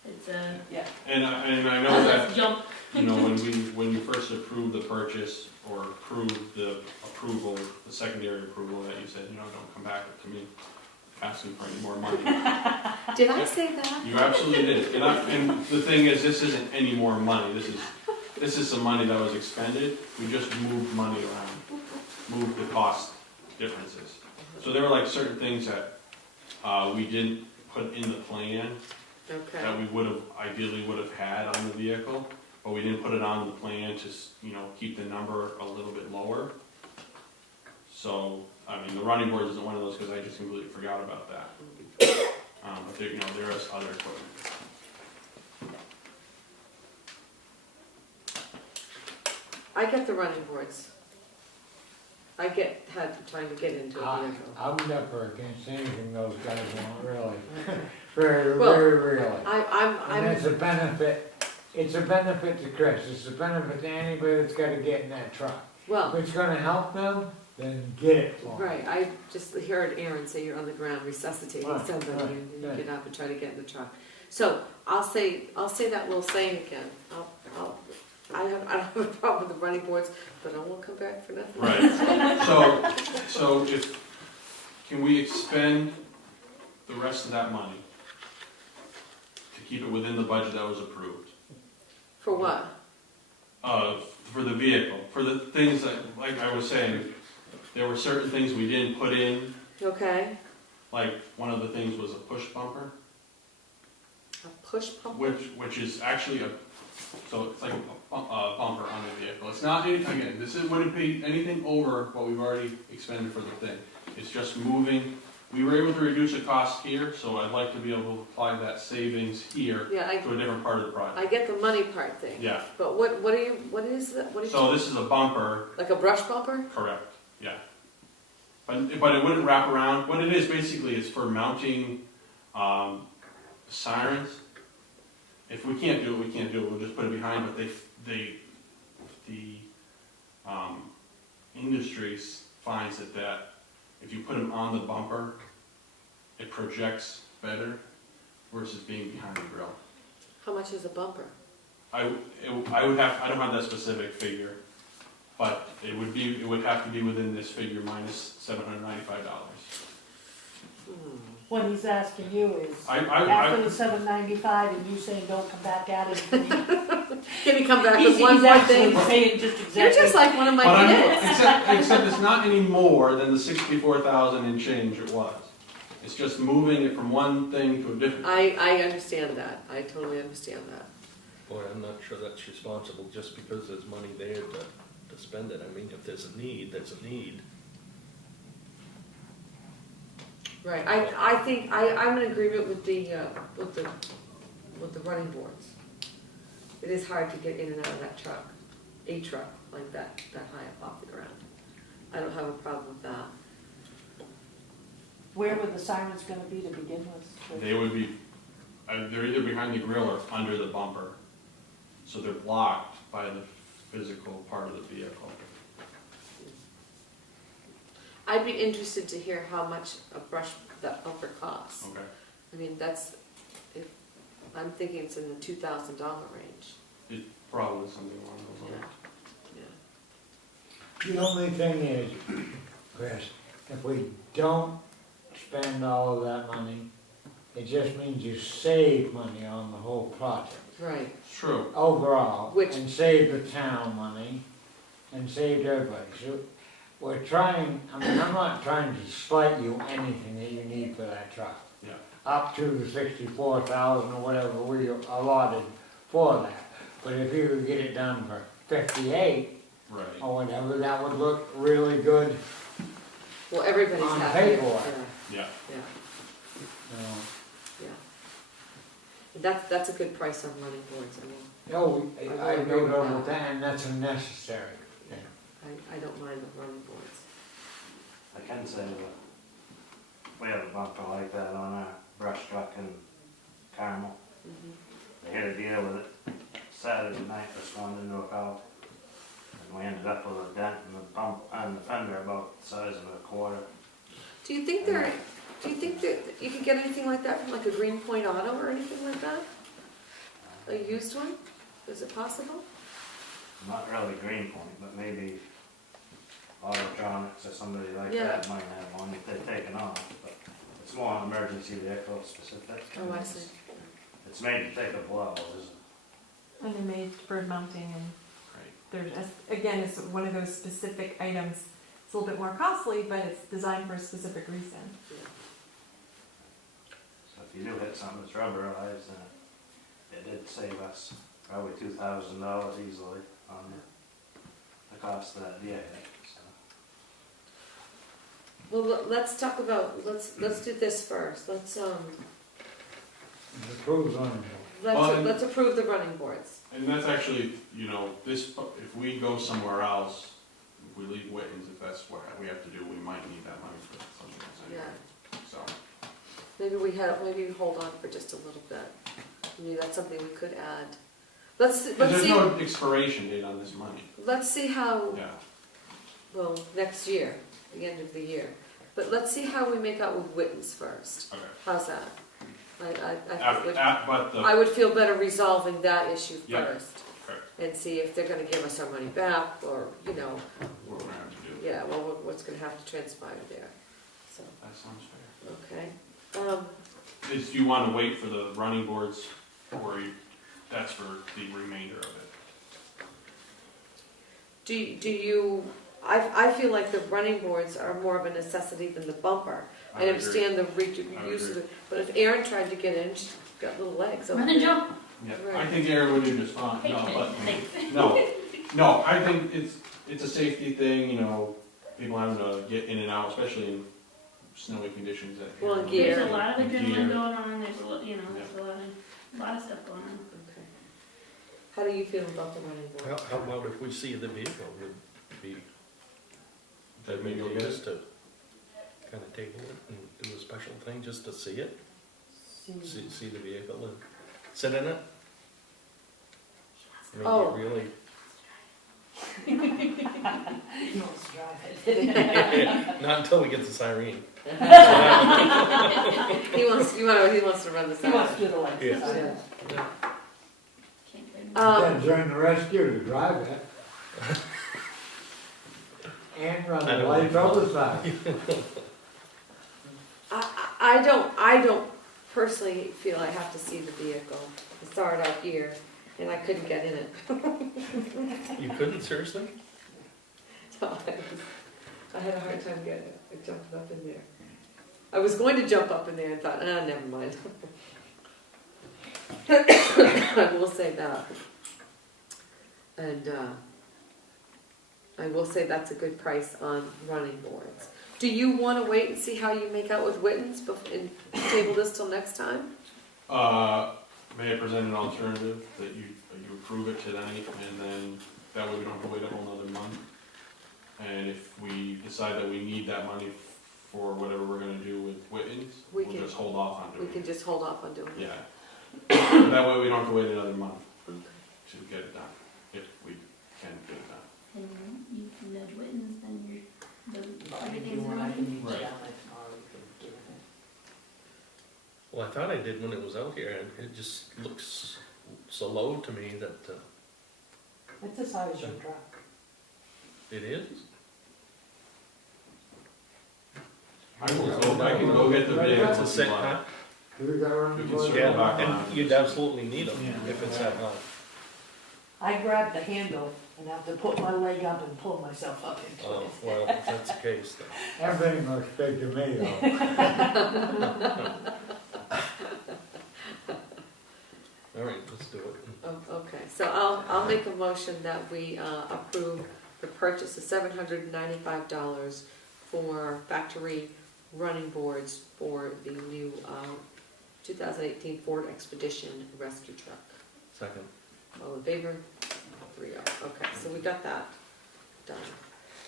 it's Yeah. and I know that, jump. you know, when you first approved the purchase or approved the approval, the secondary approval, that you said, you know, don't come back to me asking for any more money. Did I say that? You absolutely did. And the thing is, this isn't any more money. This is some money that was expended. We just moved money around, moved the cost differences. So there were like certain things that we didn't put in the plan Okay, that we ideally would have had on the vehicle, but we didn't put it on the plan to, you know, keep the number a little bit lower. So, I mean, the running boards isn't one of those because I just completely forgot about that. But there, you know, there is other equipment. I get the running boards. I had trying to get into a vehicle. I'm never against anything those guys want, really. Okay. Very, Well, very really. And I'm, it's a benefit, to Chris, it's a benefit to anybody that's gotta get in that truck. well, If it's gonna help them, then get it for him. Right, I just heard Aaron say you're on the ground resuscitating Right, somebody right, and you right. get up and try to get in the truck. So I'll say that little saying again. I don't have a problem with the running boards, but I won't come back for nothing. Right, so can we expend the rest of that money to keep it within the budget that was approved? For what? For the vehicle, for the things that, like I was saying, there were certain things we didn't put in, Okay, like one of the things was a push bumper, a push pump? which is actually so it's like a bumper on the vehicle. It's not, again, wouldn't be anything over what we've already expended for the thing. It's just moving. We were able to reduce the cost here, so I'd like to be able to apply that savings here Yeah, to a different part of the I project. get the money part thing. Yeah, But what is that? What so this is a bumper, like a brush bumper? correct, yeah. But it wouldn't wrap around. What it is basically is for mounting sirens. If we can't do it, we can't do it. We'll just put it behind, but the industry finds that if you put them on the bumper, it projects better versus being behind the grill. How much is a bumper? I don't have that specific figure, but it would have to be within this figure minus $795. What he's asking you is, I after the $795 and you saying don't come back at it. Can you come back He's with one more actually thing? saying just exactly. You're just like one of my But kids. except it's not any more than the 64,000 and change it was. It's just moving it from one thing to a different. I understand that. I totally understand that. Boy, I'm not sure that's responsible just because there's money there to spend it. I mean, if there's a need, there's a need. Right. I think I'm in agreement with the running boards. It is hard to get in and out of that truck, a truck like that high up off the ground. I don't have a problem with that. Where were the sirens gonna be to begin with? They would be, they're either behind the grill or under the bumper. So they're blocked by the physical part of the vehicle. I'd be interested to hear how much that bumper costs. Okay. I mean, I'm thinking it's in the $2,000 range. Probably something along those lines. Yeah. The only thing is, Chris, if we don't spend all of that money, it just means you save money on the whole project. Right. True. Overall, Which- and save the town money, and save everybody. So we're trying, I mean, I'm not trying to slight you anything that you need for that truck. Yeah. Up to the 64,000 or whatever we allotted for that. But if you could get it done for 58 Right. or whatever, that would look really good. Well, everybody's On happy. paperwork. Yeah. Yeah. You know. Yeah. That's a good price on running boards. I mean, Oh, I agree agree with with that. that, and that's a necessary thing. I don't mind the running boards. I can say that we have a bumper like that on our brush truck in Carmel. Mhm. They had a deal with it Saturday night, responding to a call. And we ended up with a dent in the bump on the fender about the size of a quarter. Do you think that you could get anything like that from like a Greenpoint Auto or anything like that? A used one? Is it possible? Not really Greenpoint, but maybe Autotronics or somebody like Yeah. that might have one if they're taken off. But it's more an emergency vehicle specific. Oh, I see. It's made to take a blow. And they're made for mounting and Right. again, it's one of those specific items. It's a little bit more costly, but it's designed for a specific reason. So if you do hit something that's rubberized, then it did save us probably $2,000 easily on the cost of that vehicle. So. Well, let's talk about, let's do this first. Let's The cruise on Well, let's approve the running boards. And that's actually, this, if we go somewhere else, if we leave Wittens, if that's what we have to do, we might need that money for something else anyway. Yeah. So, Maybe we hold on for just a little bit. Maybe that's something we could add. Let's there's see. no expiration date on this money. Let's see how. Yeah. well, next year, the end of the year. But let's see how we make out with Wittens first. Okay. How's that? But I would feel better resolving that issue Yeah. first. Correct. And see if they're gonna give us our money back, or, you know, what we're gonna have to do. yeah, well, what's gonna have to transpire there, so, That sounds fair. okay. Do you wanna wait for the running boards, or that's for the remainder of it? Do you, I feel like the running boards are more of a necessity than the bumper. I agree. understand the I would use of agree. it, but if Erin tried to get in, she's got little legs. over Run and there. jump. Yeah, Right. I think Aaron would do just fine, no, but, Hey. no, I think it's a safety thing, you know, people having to get in and out, especially in snowy conditions that. Well, and There's gear. a lot of Gear. adrenaline going on, there's a lot, you know, there's a lot of stuff going on. Okay. How do you feel about the running board? How about if we see the vehicle, would be, that Make maybe it good? just to kind of table it and do a special thing, just to see it, see the vehicle and sit in it? I mean, Oh. you really, He wants to drive it. not until we get the siren. He wants to run the He wants side. to do the lights. Yeah. Yeah. Can't blame Then join the rescue to drive it. And run I the don't lights know. on the side. I don't personally feel I have to see the vehicle. I saw it out here, and I couldn't get in it. You couldn't, seriously? So I had a hard time getting it. I jumped up in there. I was going to jump up in there and thought, never mind. I will say that. And I will say that's a good price on running boards. Do you want to wait and see how you make out with Wittens and table this till next time? May I present an alternative that you approve it tonight, and then that way we don't have to wait a whole nother month? And if we decide that we need that money for whatever we're gonna do with Wittens, We we'll can- just hold off on We doing can it. just hold off on doing it. Yeah. That way we don't have to wait another month Okay. to get it done, if we can get it done. And you can nudge Wittens, then you're, I can do everything's one, I can in reach Right. down and tomorrow we can give it. Well, I thought I did when it was out here, and it just looks so low to me that, It's the size of your truck. it is. I can go get the Right, bids It's a and set, see what. huh? Do we got running We can boards? circle back Yeah, on. and you'd absolutely need them Yeah. if it's that high. I grab the handle and have to put my leg up and pull myself up into Oh, it. well, if that's the case, then. Everything looks big to me though. All right, let's do it. Oh, okay, so I'll make a motion that we approve the purchase of $795 for factory running boards for the new 2018 Ford Expedition rescue truck. Second. All in favor? 3-0. Okay, so we got that done.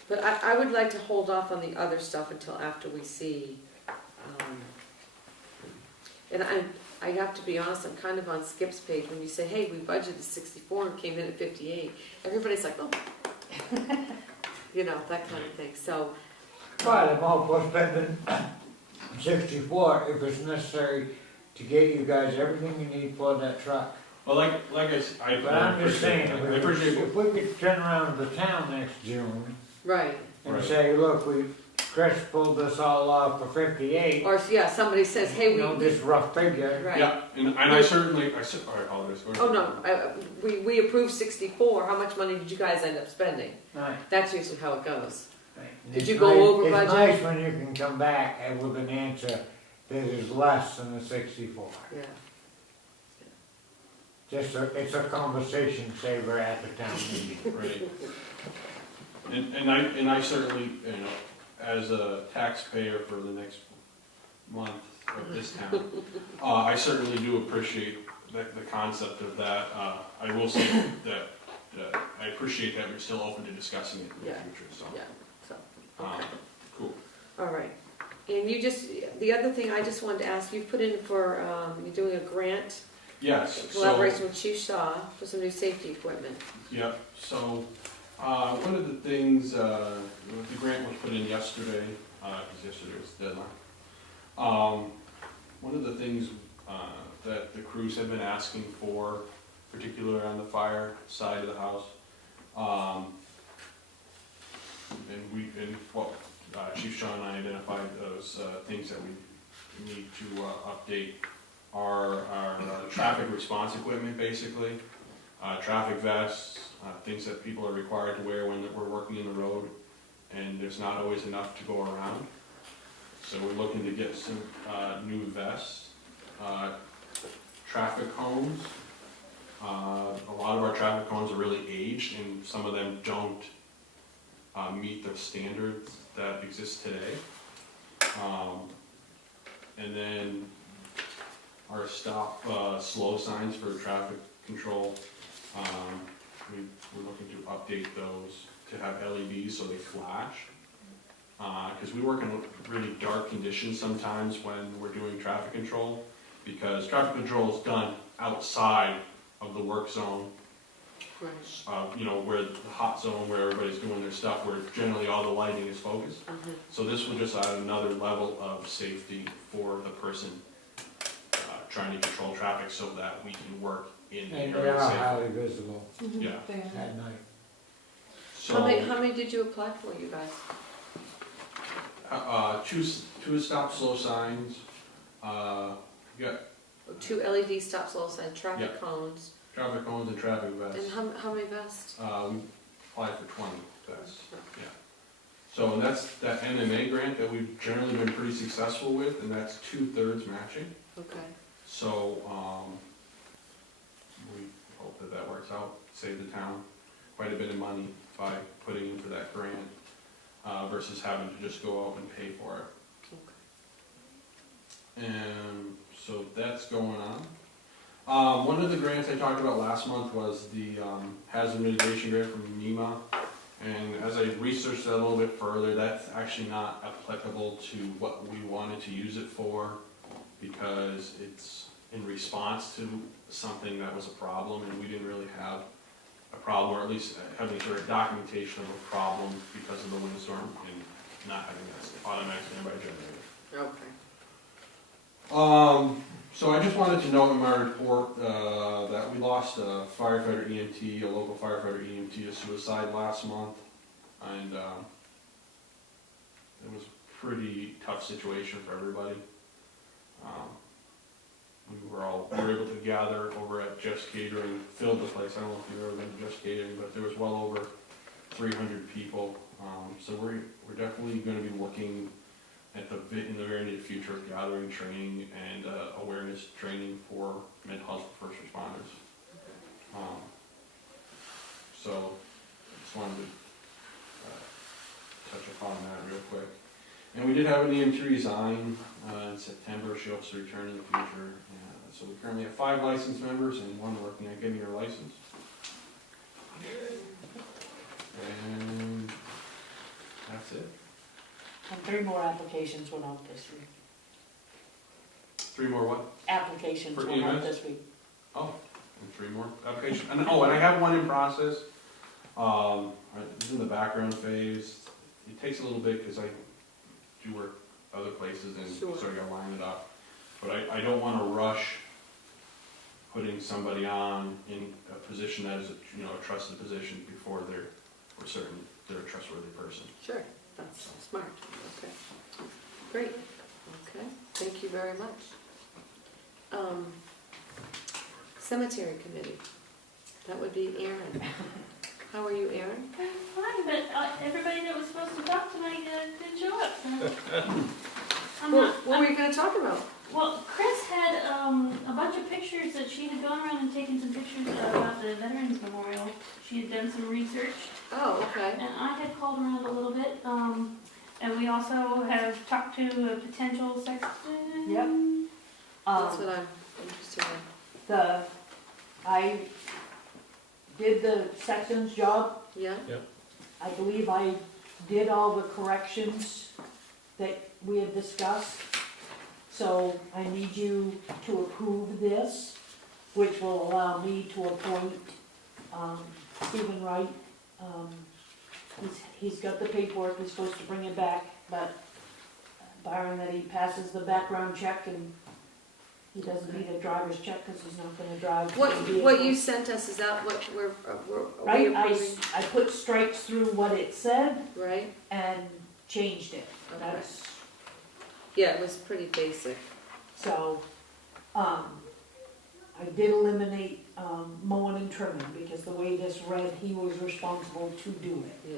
But I would like to hold off on the other stuff until after we see, and I have to be honest, I'm kind of on Skip's page when you say, hey, we budgeted 64 and came in at 58. Everybody's like, oh, you know, that kind of thing, so. But I'm all for spending 64 if it's necessary to get you guys everything you need for that truck. Well, like I said, But I'm just saying, I appreciate if we could turn around to the town next June Right, and Right. say, look, Chris pulled this all off for 58, or, yeah, somebody says, hey, you know, we, this rough figure. right. Yeah, and I certainly, I apologize. Go ahead. Oh, no, we approved 64, how much money did you guys end up spending? Right. That's usually how it goes. Right. Did It's you go nice- over budget? It's nice when you can come back with an answer that is less than the 64. Yeah. It's a conversation saver at the town meeting. Right. And I certainly, you know, as a taxpayer for the next month of this town, I certainly do appreciate the concept of that. I will say that I appreciate that we're still open to discussing it in the Yeah. future, so. Yeah, so, okay, Cool. all right. And you just, the other thing I just wanted to ask, you put in for, you're doing a grant, Yes, in so, collaboration with Chief Shaw for some new safety equipment. yep, so, One of the things, the grant was put in yesterday, because yesterday was the deadline. One of the things that the crews have been asking for, particularly on the fire side of the house, Chief Sean and I identified those things that we need to update are our traffic response equipment, basically. Traffic vests, things that people are required to wear when we're working in the road, and there's not always enough to go around. So we're looking to get some new vests. Traffic cones. A lot of our traffic cones are really aged, and some of them don't meet the standards that exist today. And then our stop slow signs for traffic control. We're looking to update those to have LEDs so they flash. Because we work in really dark conditions sometimes when we're doing traffic control, because traffic control is done outside of the work zone. Right. You know, where the hot zone, where everybody's doing their stuff, where generally all the lighting is focused. So this will just add another level of safety for the person trying to control traffic so that we can work in the And they area are safely. highly visible Yeah. They are. at night. So, How many did you apply for, you guys? two stop slow signs, we got 2 LED stop slow sign, traffic Yeah. cones, traffic cones and traffic and vests. how many vests? We applied for 20 vests. So and that's that MMA grant that we've generally been pretty successful with, and that's 2/3 matching. Okay. So, we hope that that works out, save the town quite a bit of money by putting into that grant, versus having to just go out and pay for it. And so that's going on. One of the grants I talked about last month was the hazard mitigation grant from NEMA. And as I researched that a little bit further, that's actually not applicable to what we wanted to use it for, because it's in response to something that was a problem, and we didn't really have a problem, or at least having sort of documentation of a problem because of the windstorm and not having that automatic standby generator. Okay. So I just wanted to note in my report that we lost a firefighter EMT, a local firefighter EMT to suicide last month, and it was a pretty tough situation for everybody. We were able to gather over at Jeff's Catering, filled the place. I don't know if you've ever been to Jeff's Catering, but there was well over 300 people. So we're definitely going to be looking at in the very near future of gathering training and awareness training for mental health first responders. So just wanted to touch upon that real quick. And we did have an EMT resign in September. She hopes to return in the future. So we currently have 5 licensed members and 1 working on getting her license. And that's it. And 3 more applications went out this week. 3 more what? Applications For went out EMS? this week. Oh, and 3 more applications. And I have 1 in process. It's in the background phase. It takes a little bit because I do work other places and Sure. so I gotta line it up. But I don't want to rush putting somebody on in a position that is a trusted position before we're certain they're a trustworthy person. Sure, that's smart. Okay. Great. Okay, thank you very much. Cemetery committee. That would be Aaron. How are you, Aaron? I'm fine, but everybody that was supposed to talk tonight didn't show up. So I'm not. What were you going to talk about? Well, Chris had a bunch of pictures that she had gone around and taken some pictures about the Veterans Memorial. She had done some research, Oh, okay. and I had called around a little bit. And we also have talked to a potential sexton. Yep. That's what I'm interested in. I did the sexton's job. Yeah? I believe I did all the corrections that we had discussed. So I need you to approve this, which will allow me to appoint Stephen Wright He's got the paperwork, he's supposed to bring it back, but barring that he passes the background check and he doesn't need a driver's check because he's not gonna drive. What, the vehicle. what you sent us, is that what we're Right, approving? I put strikes through what it said Right? and changed it. Okay. That's, Yeah, it was pretty basic. so, I did eliminate, mowing and trimming, because the way this read, he was responsible to do it.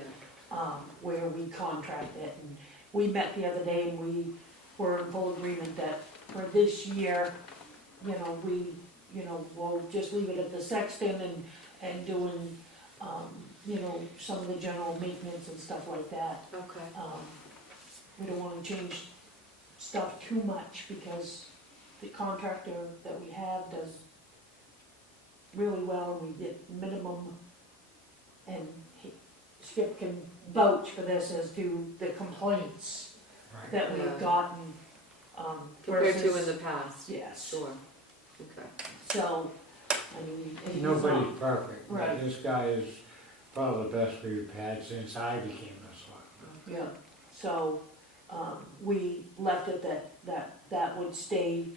Yeah. Where we contract it, and we met the other day and we were in full agreement that for this year, we'll just leave it at the sexton and doing, some of the general maintenance and stuff like that. Okay. We don't wanna change stuff too much, because the contractor that we have does really well, and we get minimum, and Skip can vouch for this as to the complaints Right. that Yeah. we've gotten, Compared to in versus- the past? Yes, Sure. Okay. so, I mean, and he's Nobody's not, perfect, but Right. this guy is probably the best we've had since I became a selectman. yeah, so, we left it that would stay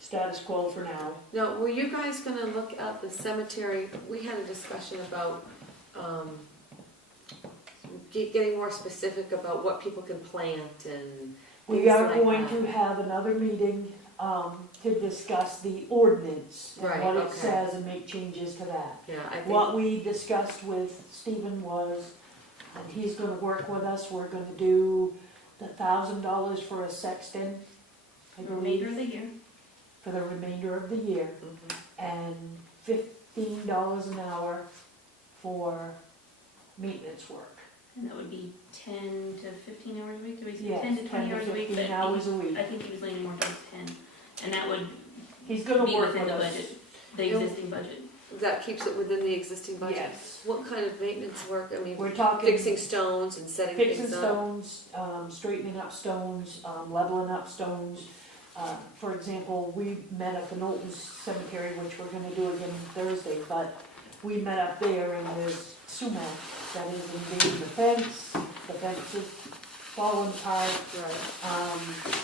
status quo for now. Now, were you guys gonna look at the cemetery? We had a discussion about, getting more specific about what people can plant and We things are like going that. to have another meeting, to discuss the ordinance and Right, what it okay. says and make changes to that. Yeah, I think, What we discussed with Stephen was, and he's gonna work with us, we're gonna do the $1,000 for a sexton, I The remainder of believe, the year. for the remainder of the year, mhm. and $15 an hour for maintenance work. And that would be 10 to 15 hours a week, did we say Yes, 10 to 20 hours a week? 15 But hours a week. I think he was leaning more towards 10, and that would He's gonna be work within with the us. budget, the Yeah. existing budget. That keeps it within the existing budget? Yes, What kind of maintenance work? I mean, we're talking fixing stones and setting fixing things up? stones, straightening up stones, leveling up stones. For example, we met at the Knowlton Cemetery, which we're gonna do again Thursday, but we met up there and there's sumac that is invading the fence is falling apart. Right.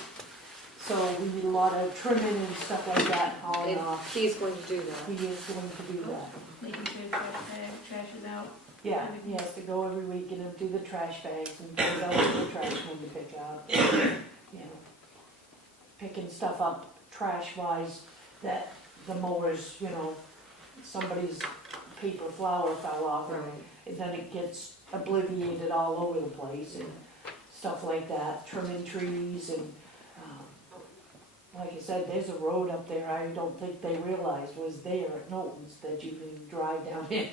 So we need a lot of trimming and stuff like that, hauling And off. he's going to do that? He is going to do that. Making sure trash is out. Yeah, he has to go every week and empty the trash bags and put it out for the trash man to pick up. You know, picking stuff up trash wise that the mowers, somebody's paper flower fell off Right. and then it gets obliviated all over the place and stuff like that, trimming trees and, like I said, there's a road up there I don't think they realized was there at Knowlton's that you can drive down in.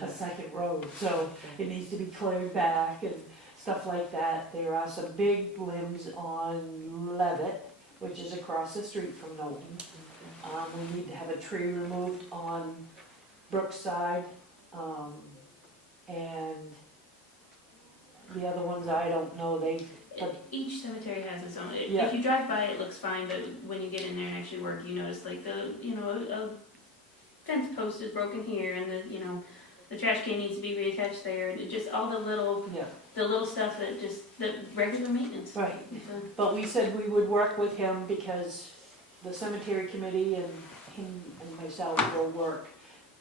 A second road, so it needs to be cleared back and stuff like that. There are some big limbs on Levitt, which is across the street from Knowlton. We need to have a tree removed on Brookside, and the other ones, I don't know, Each cemetery has its own, Yeah. if you drive by, it looks fine, but when you get in there and actually work, you notice like a fence post is broken here, and the trash can needs to be reattached there, and it just all the little stuff that regular maintenance. right. So, But we said we would work with him because the cemetery committee and him and myself will work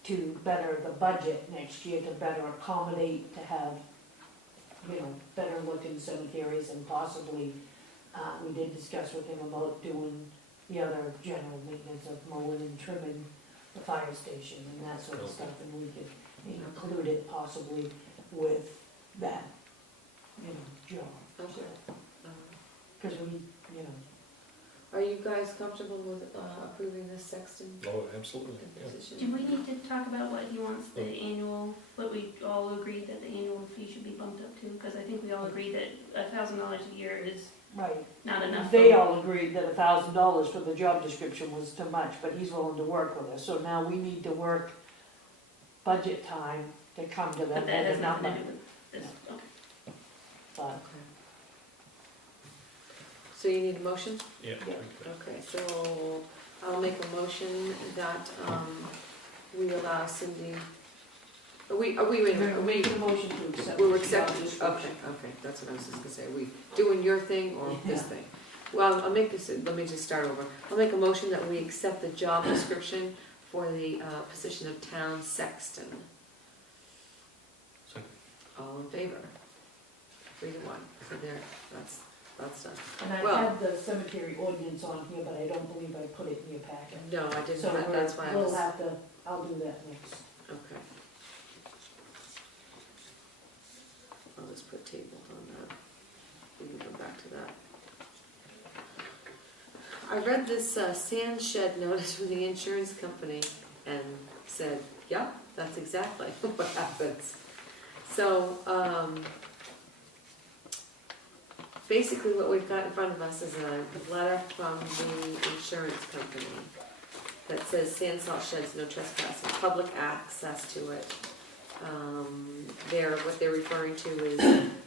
to better the budget next year, to better accommodate, to have, better looking cemeteries and possibly, we did discuss with him about doing the other general maintenance of mowing and trimming the fire station and that sort of stuff, and we could include it possibly with that, job. Okay. Because we, Are you guys comfortable with approving this sexton Oh, absolutely, yeah. position? do we need to talk about what he wants the annual, what we all agreed that the annual fee should be bumped up to? Because I think we all agreed that $1,000 a year is right. not enough. They all agreed that $1,000 for the job description was too much, but he's willing to work with us, so now we need to work budget time to come to But them that with has a nothing number. to do with this, okay. But, Okay. So you need a motion? Yeah. Yeah. Okay, so I'll make a motion that we allow Cindy Are we, We're making a motion to accept. we're the accepting, job okay, description. okay, that's what I was just gonna say, are we doing your thing or this Yeah. thing? Well, I'll make this, let me just start over. I'll make a motion that we accept the job description for the position of town sexton. Second. All in favor? 3-1, so there, that's done. And I Well- had the cemetery ordinance on here, but I don't believe I put it in your packet. No, I didn't, So that's why I we'll was, have to, I'll do that next. okay. I'll just put tabled on that. We can come back to that. I read this sand shed notice from the insurance company and said, yeah, that's exactly what happens. So, basically what we've got in front of us is a letter from the insurance company that says sand salt sheds, no trespassing, public access to it. What they're referring to is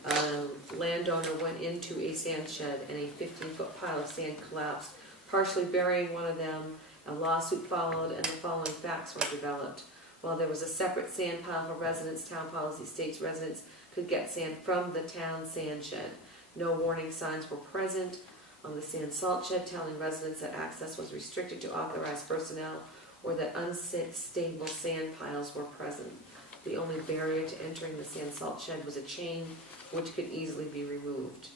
a landowner went into a sand shed and a 15-foot pile of sand collapsed, partially burying one of them. A lawsuit followed and the following facts were developed. While there was a separate sand pile for residents, town policy states residents could get sand from the town sand shed. No warning signs were present on the sand salt shed telling residents that access was restricted to authorized personnel or that unstable sand piles were present. The only barrier to entering the sand salt shed was a chain which could easily be removed.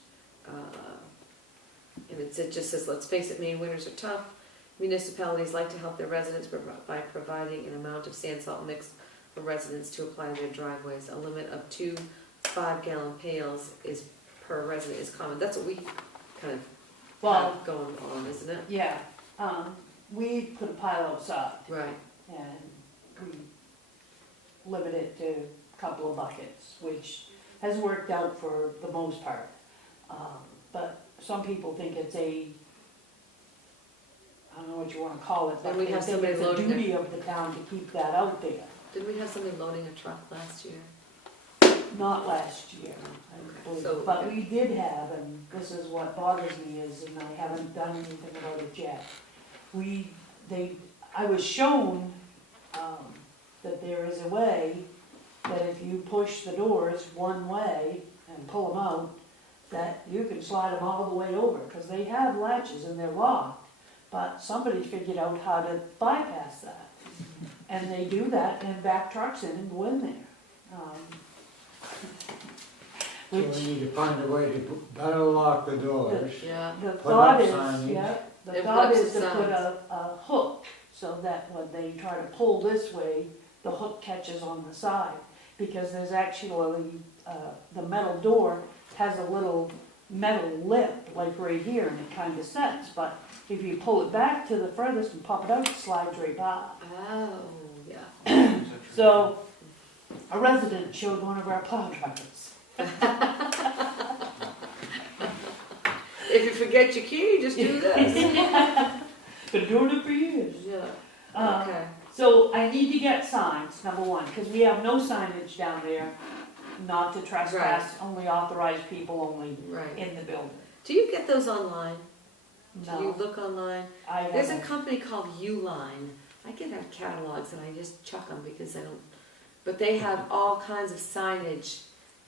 And it just says, let's face it, Maine winters are tough. Municipalities like to help their residents by providing an amount of sand salt mix for residents to apply to their driveways. A limit of 2 5-gallon pails is per resident is common. That's what we kind of Well, have going on, isn't it? yeah, we put a pile outside Right. and we limit it to a couple of buckets, which has worked out for the most part. But some people think it's I don't know what you wanna call it, but Then we they have think somebody it's a loading it. duty of the town to keep that out there. Didn't we have somebody loading a truck last year? Not last year, I Okay, believe. so- But we did have, and this is what bothers me is, and I haven't done anything about it yet. I was shown, that there is a way that if you push the doors one way and pull them out, that you can slide them all the way over, because they have latches and they're locked. But somebody figured out how to bypass that. And they do that and back trucks in and go in there. So we need to find a way to better lock the doors. Yeah. The Put thought up is, signage. yeah, And the put thought up is some to put signs. a hook, so that when they try to pull this way, the hook catches on the side. Because there's actually, the metal door has a little metal lip, like right here, and it kind of sets. But if you pull it back to the furthest and pop it out, it slides right by. Oh, yeah. So, a resident showed one of our plow drivers. If you forget your key, just do this. Been doing it for years. Yeah, okay. So I need to get signs, number one, because we have no signage down there, not to trespass, only authorized people only Right. in the building. Do you get those online? Do you No, look online? I There's a haven't. company called Uline. I get our catalogs and I just chuck them because I don't, but they have all kinds of signage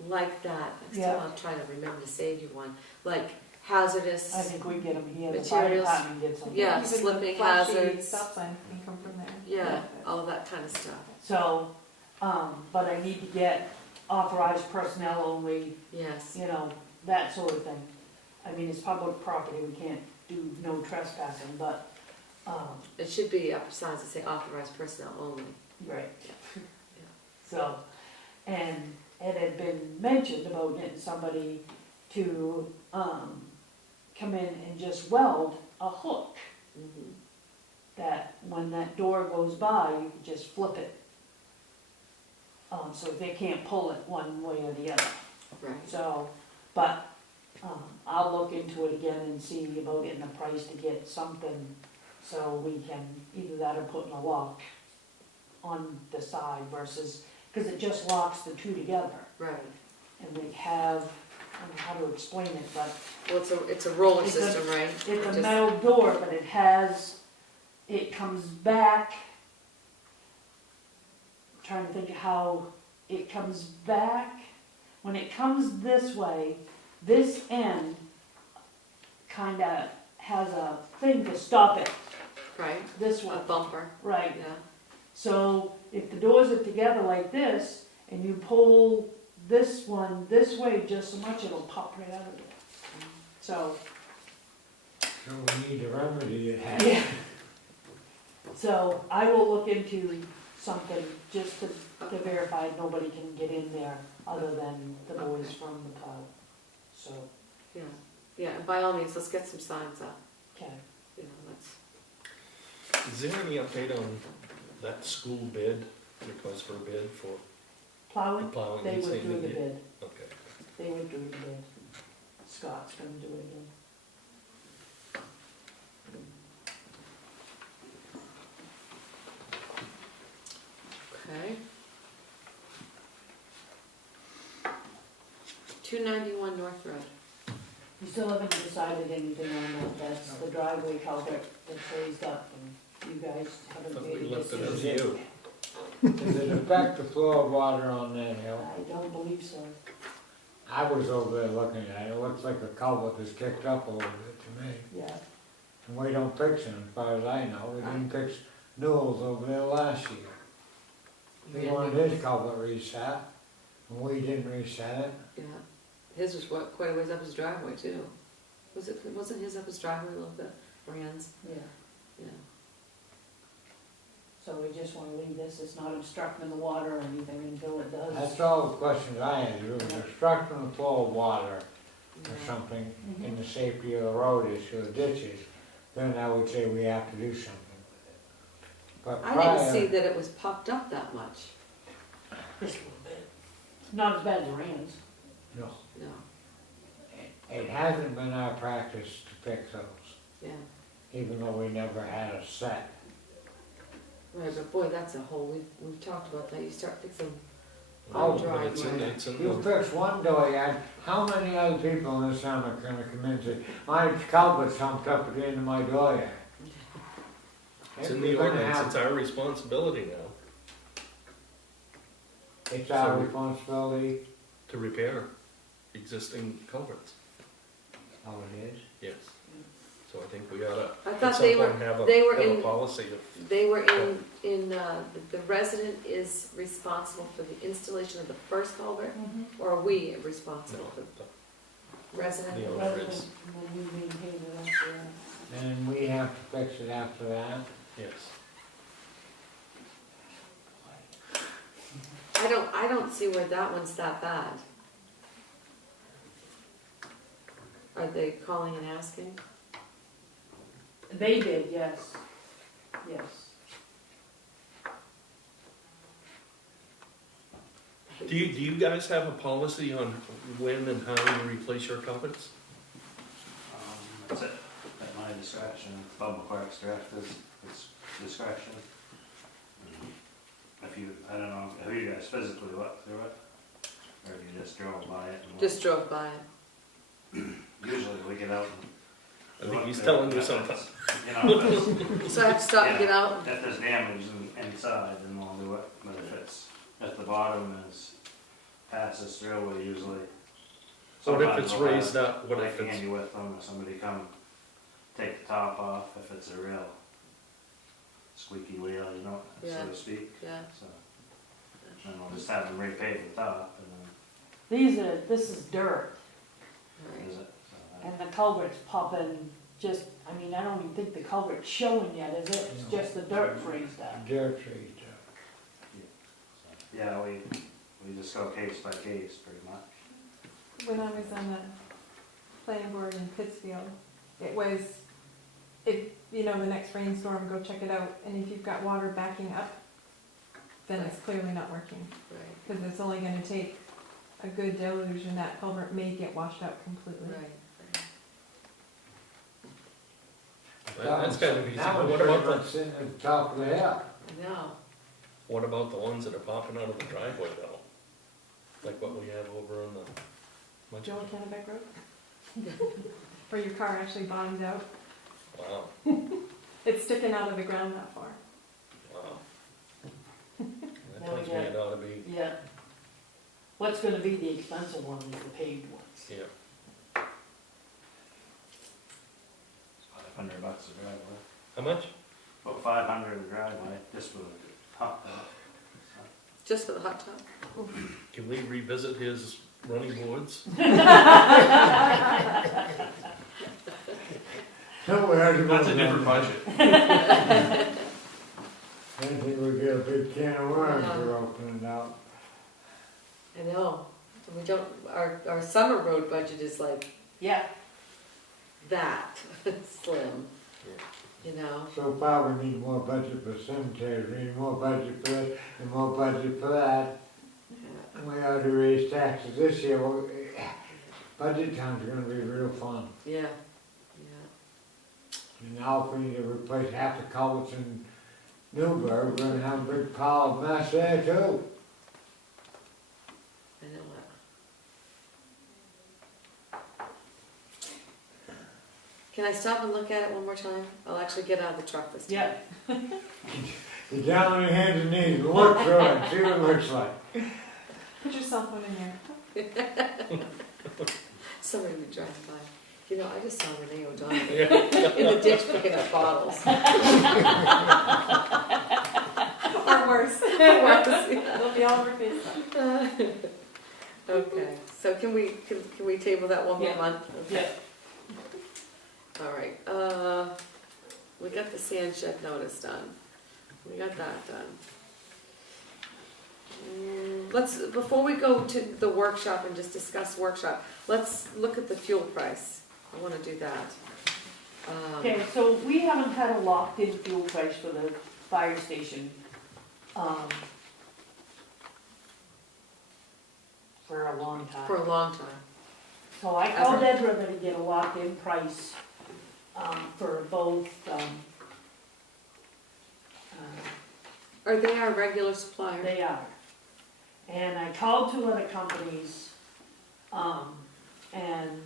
like that. Yeah. I'm trying to remember to save you one. Like hazardous, I think we get them here, the fire Materials. department gets them. Yeah, Even the slipping flashy hazards. Stop signs can come from there. yeah, all that kind of stuff. So, but I need to get authorized personnel only, Yes, you know, that sort of thing. I mean, it's public property, we can't do no trespassing, but, it should be up signs that say authorized personnel only. right. So, and it had been mentioned about getting somebody to, come in and just weld a hook, Mhm. that when that door goes by, you can just flip it. So they can't pull it one way or the other. Right. So, but, I'll look into it again and see about getting a price to get something, so we can, either that or putting a lock on the side versus, because it just locks the two together. Right. And we have, I don't know how to explain it, but Well, it's a roller It's a- system, right? it's a Just- metal door, but it comes back. I'm trying to think of how it comes back, when it comes this way, this end kinda has a thing to stop it, Right, this a one, bumper, right? yeah. So if the doors are together like this, and you pull this one this way just so much, it'll pop right out of it. So, So we need to remedy it. yeah. So I will look into something just to verify nobody can get in there other than the boys from the plow. So, Yeah, yeah, and by all means, let's get some signs up, okay. you know, let's, Is there any update on that school bid, request for a bid for Plowing, plowing? they He's saying withdrew the they- bid. Okay. They withdrew the bid. Scott's gonna do it again. okay. 291 North Road. You still haven't decided anything on that, that's the driveway culvert that's raised up, and you guys haven't Thought made we a left it decision. as you. Does it affect the flow of water on that hill? I don't believe so. I was over there looking at it, it looks like a culvert is kicked up a little bit to me. Yeah, And we don't fix them, as far as I know, we didn't fix Newell's over there last year. He wanted his culvert reset, and we didn't reset it. Yeah, his was quite a ways up his driveway too. Wasn't his up his driveway a little bit, Rand's? yeah. Yeah. So we just wanna leave this, it's not obstructing the water or anything until it does. That's all the questions I had, it was obstructing the flow of water or Yeah. something Mhm. in the safety of the road issue, the ditches, then I would say we have to do something with it. But I prior, didn't see that it was popped up that much, Just a little bit. Not as bad as Rand's. no, no, it hasn't been our practice to fix those, yeah. even though we never had a set. Right, but boy, that's a whole, we've talked about that, you start fixing Oh, on But it's in, driveway. it's in You the, fix one door yard, how many other people in this town are gonna come into, my culvert's humped up at the end of my door yard? it's in We're the gonna ordinance, have- it's our responsibility now It's our So- responsibility, to repair existing culverts, oh, it is? yes. So I think we oughta, I at thought some they were, point, have they were a in, policy of, they were in, the resident is responsible for the installation of the first culvert, or are we no, responsible for the- the resident? The owner Rather is, than when we maintain it after that. And we have to fix it after that? yes. I don't see where that one's that bad. Are they calling and asking? They did, yes, yes. Do you guys have a policy on when and how you replace your culverts? That's it, at my discretion, Public Works Director's discretion. If you, I don't know, have you guys physically looked through it? Or have you just drove by it and looked? Just drove by it. Usually we get out and. I think look he's through telling it, you if something. it's- You know, if it's, So I have to stop and get out? if there's damage inside, then we'll do it, but if the bottom passes through, we usually. What if sometimes it's we'll have, raised up, what like, if it's, handy with them, or somebody come take the top off, if it's a real squeaky wheel, you know, so Yeah. to speak, Yeah, so. And we'll just have them repave the top, and This is dirt, then, right. is it, so, and the culvert's popping just, I mean, I don't even think the culvert's showing yet, is it? It's No. just the dirt's raised up. Dirt trees, yeah, we just go case by case, pretty much. When I was on the planning board in Pittsfield, it was, if, you know, the next rainstorm, go check it out, and if you've got water backing up, then it's clearly not working, Right, because it's only gonna take a good deluge, and that culvert may get washed out completely. right. that's kind of easy, That but was what pretty about much sitting at the top of the hill. No, what about the ones that are popping out of the driveway though? Like what we have over on the, Joe Kennebec Road? Where your car actually bottoms out, wow, it's sticking out of the ground that far. wow. That Now tells we me got- it ought to be Yeah, What's gonna be the expensive one is the paved ones. Yeah. $500 a driveway. How much? About 500 a driveway, just for the hot tub. Just for the hot tub? Can we revisit his running boards? No, we already That's a voted different on budget. that. I think we get a big can of worms Yeah. we're opening up. I know, we don't, our summer road budget is like Yeah, that, slim, you know? So far, we need more budget for cemeteries, we need more budget for this, and more budget for that. Yeah. And we ought to raise taxes this year, well, budget time's gonna be real fun. Yeah, yeah, And now if we need to replace half the culverts in Newburgh, we're gonna have a big pile of mess there too. I know it. Can I stop and look at it one more time? I'll actually get out of the truck this time. yeah. Get down on your hands and knees and look through it, see what it looks like. Put your cell phone in here. Somebody would drive by. You know, I just saw Renee O'Donnell Yeah. in the ditch picking up bottles. Or worse. They'll be all over Facebook. Okay, so can we table that one more Yeah. month? Okay. Yeah. All right, we got the sand shed notice done. We got that done. Before we go to the workshop and just discuss workshop, let's look at the fuel price. I wanna do that. Okay, so we haven't had a locked-in fuel price for the fire station, for a long time. For a long time. So I called Ed River to get a locked-in price, for both, Are they our regular supplier? they are. And I called two other companies, and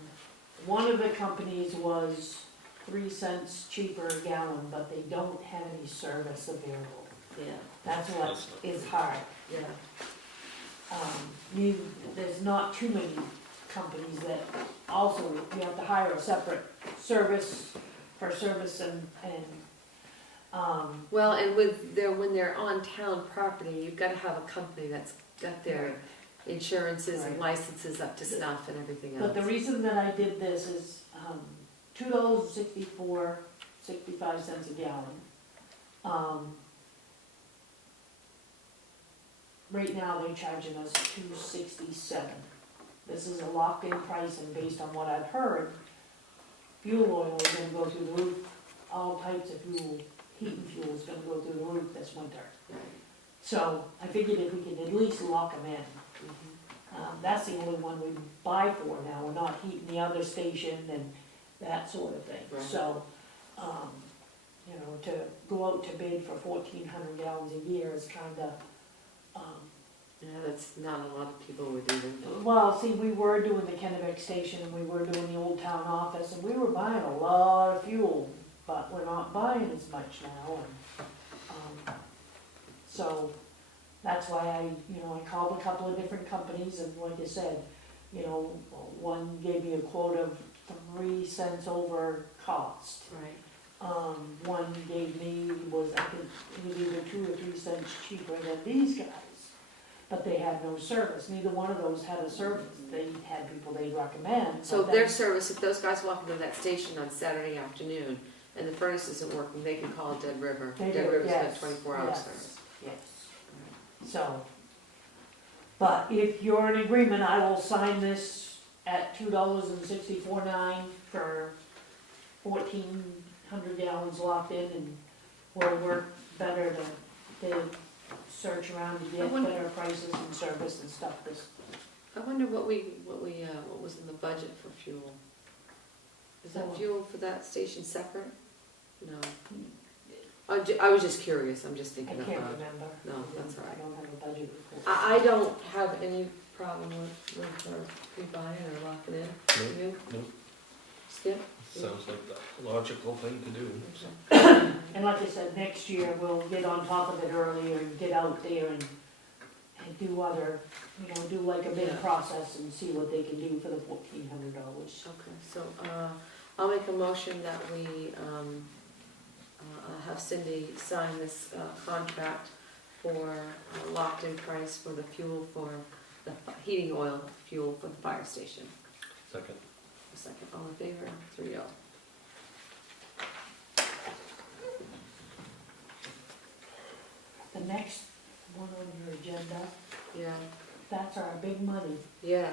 one of the companies was 3 cents cheaper a gallon, but they don't have any service available. Yeah, That's what is hard. yeah. There's not too many companies that also, you have to hire a separate service for service and, Well, and when they're on town property, you've gotta have a company that's got their insurances and Right. licenses up to snuff and everything else. but the reason that I did this is, $2.65 a gallon. Right now, they're charging us $2.67. This is a locked-in price, and based on what I've heard, fuel oil is gonna go through the roof. All types of fuel, heat and fuel is gonna go through the roof this winter. Right. So I figured if we could at least lock them in. Mhm. That's the only one we buy for now, we're not heating the other station and that sort of thing. Right. So, to go out to bid for 1,400 gallons a year is kinda, Yeah, that's not a lot of people would even. well, see, we were doing the Kennebec station and we were doing the Old Town office and we were buying a lot of fuel, but we're not buying as much now and, so that's why I called a couple of different companies and like I said, one gave me a quote of 3 cents over cost. Right. One gave me was, I think, it was either 2 or 3 cents cheaper than these guys. But they had no service, neither one of those had a service, they had people they'd recommend. So but their then- service, if those guys walk into that station on Saturday afternoon and the furnace isn't working, they can call Dead River. They Dead do, River's got yes, 24-hour yes, service. Yes, so, but if you're in agreement, I will sign this at $2.64 for 1,400 gallons locked in, and we'll work better to search around to I get wonder- better prices and service and stuff this. I wonder what was in the budget for fuel? Is that Oh. fuel for that station separate? No. I was just curious, I'm just I thinking out can't loud. remember. No, that's all right. I don't have a budget report. I don't have any problem with pre-buying or locking in. Nope, You? nope. Skip? Sounds like the logical thing to do. And like I said, next year we'll get on top of it earlier and get out there and do other, do like a bid Yeah. process and see what they can do for the $1,400. Okay, so, I'll make a motion that we, have Cindy sign this, contract for a locked-in price for the fuel for the heating oil fuel for the fire station. Second. A second, all in favor, 3-0. The next one on your agenda, Yeah, that's our big money, yeah,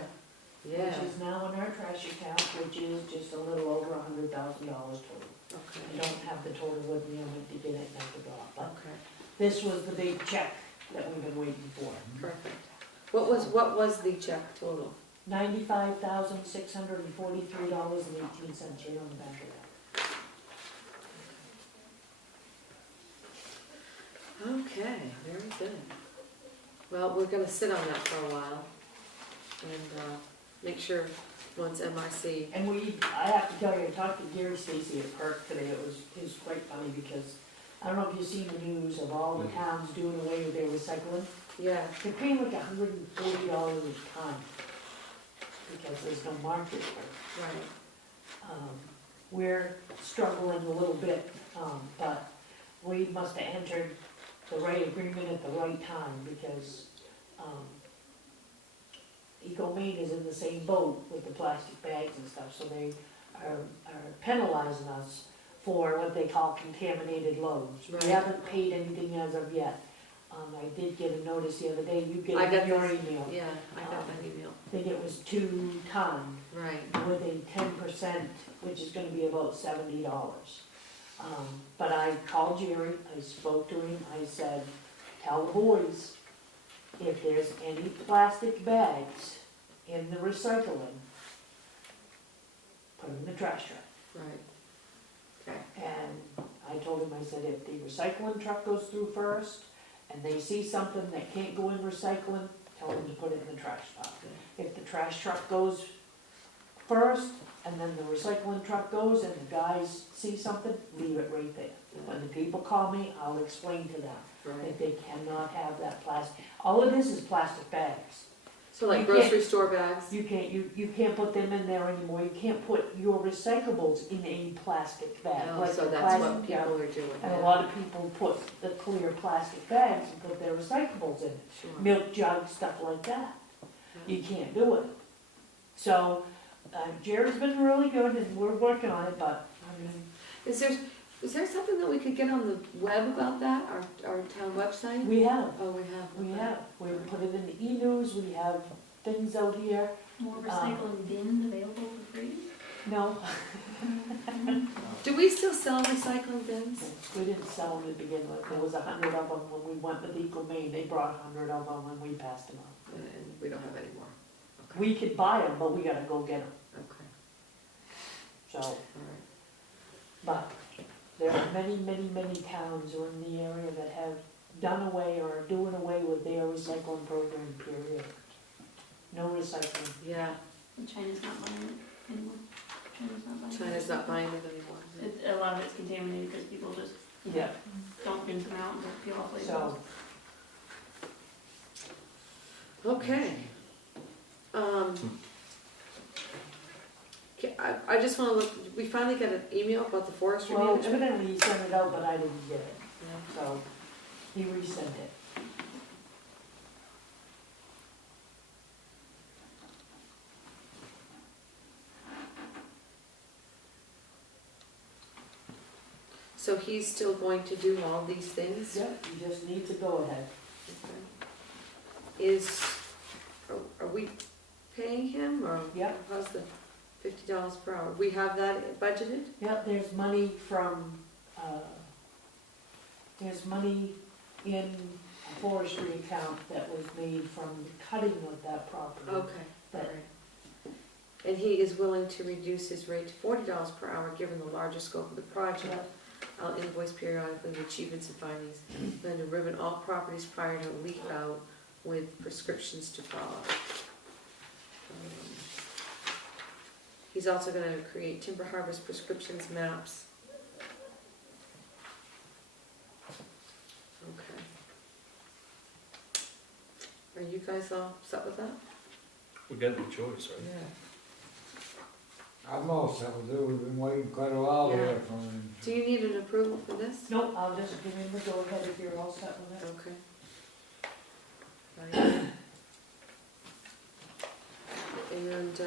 yeah, which is now in our trash account, which is just a little over $100,000 total. I okay, don't have the total with me, I went to get it and I forgot, but okay, this was the big check that we've been waiting for. perfect. What was the check total? $95,643.18 right on the back of that. Okay, very good. Well, we're gonna sit on that for a while and, make sure once MIC, And I have to tell you, I talked to Gary Stacy at Park today, it was quite funny because I don't know if you've seen the news of all the towns doing away with their recycling. yeah, They're paying like $140 a ton because there's no market for it. right, We're struggling a little bit, but we must have entered the right agreement at the right time because Eco Maine is in the same boat with the plastic bags and stuff, so they are penalizing us for what they call contaminated loads. Right. We haven't paid anything as of yet. I did get a notice the other day, you get I it got in your this. email. yeah, I got that email, I think it was 2 ton right, with a 10%, which is gonna be about $70. But I called Jerry, I spoke to him, I said, tell the boys, if there's any plastic bags in the recycling, put them in the trash truck. right, okay, And I told him, I said, if the recycling truck goes through first, and they see something that can't go in recycling, tell them to put it in the trash pile. If the trash truck goes first, and then the recycling truck goes, and the guys see something, leave it right there. When the people call me, I'll explain to them right. that they cannot have that plastic, all it is plastic bags. So like You grocery store bags? You can't put them in there anymore, you can't put your recyclables in a plastic bag, Oh, like so the that's plastic what bag. people are doing. And a yeah. lot of people put the clear plastic bags and put their recyclables in it, Sure. milk jugs, stuff like that. Yeah. You can't do it. So, Jerry's been really good and we're working on it, but, I mean, Is there something that we could get on the web about that, our town website? we have, Oh, we have. we okay. have. We put it in the e-news, we have things out here. More recycling bins available for free? No, Do we still sell recycling bins? we didn't sell them to begin with. There was 100 of them when we went with Eco Maine. They brought 100 of them and we passed them out. And we don't have any more. Okay. We could buy them, but we gotta go get them, Okay, so. all right. But there are many, many, many towns or in the area that have done away or are doing away with their recycling program, period. No recycling. Yeah, And China's not buying it anymore. China's not buying it anymore. is it? A lot of it's contaminated because people just Yeah. don't rinse them out and just peel off labels. So, Okay. I just wanna look, we finally got an email about the forestry well, management. evidently he sent it out, but I didn't get it, Yeah. so he resent it. So he's still going to do all these things? Yep, you just need to go ahead. Okay. Are we paying him, or Yep, how's the $50 per hour? We have that budgeted? yep, there's money from, there's money in a forestry account that was made from cutting of that property. Okay, all That- right. And he is willing to reduce his rate to $40 per hour, given the larger scope of the project. Yep. I'll invoice periodically the achievements and findings, then to ribbon all properties prior to leak out with prescriptions to follow. He's also gonna create timber harvest prescriptions maps. Okay. Are you guys all set with that? We got no choice, right? Yeah. I'm all set with it, we've been waiting quite a while Yeah. here for him. Do you need an approval for this? Nope, I'll just give him the go ahead if you're all set with it. Okay. Right. And,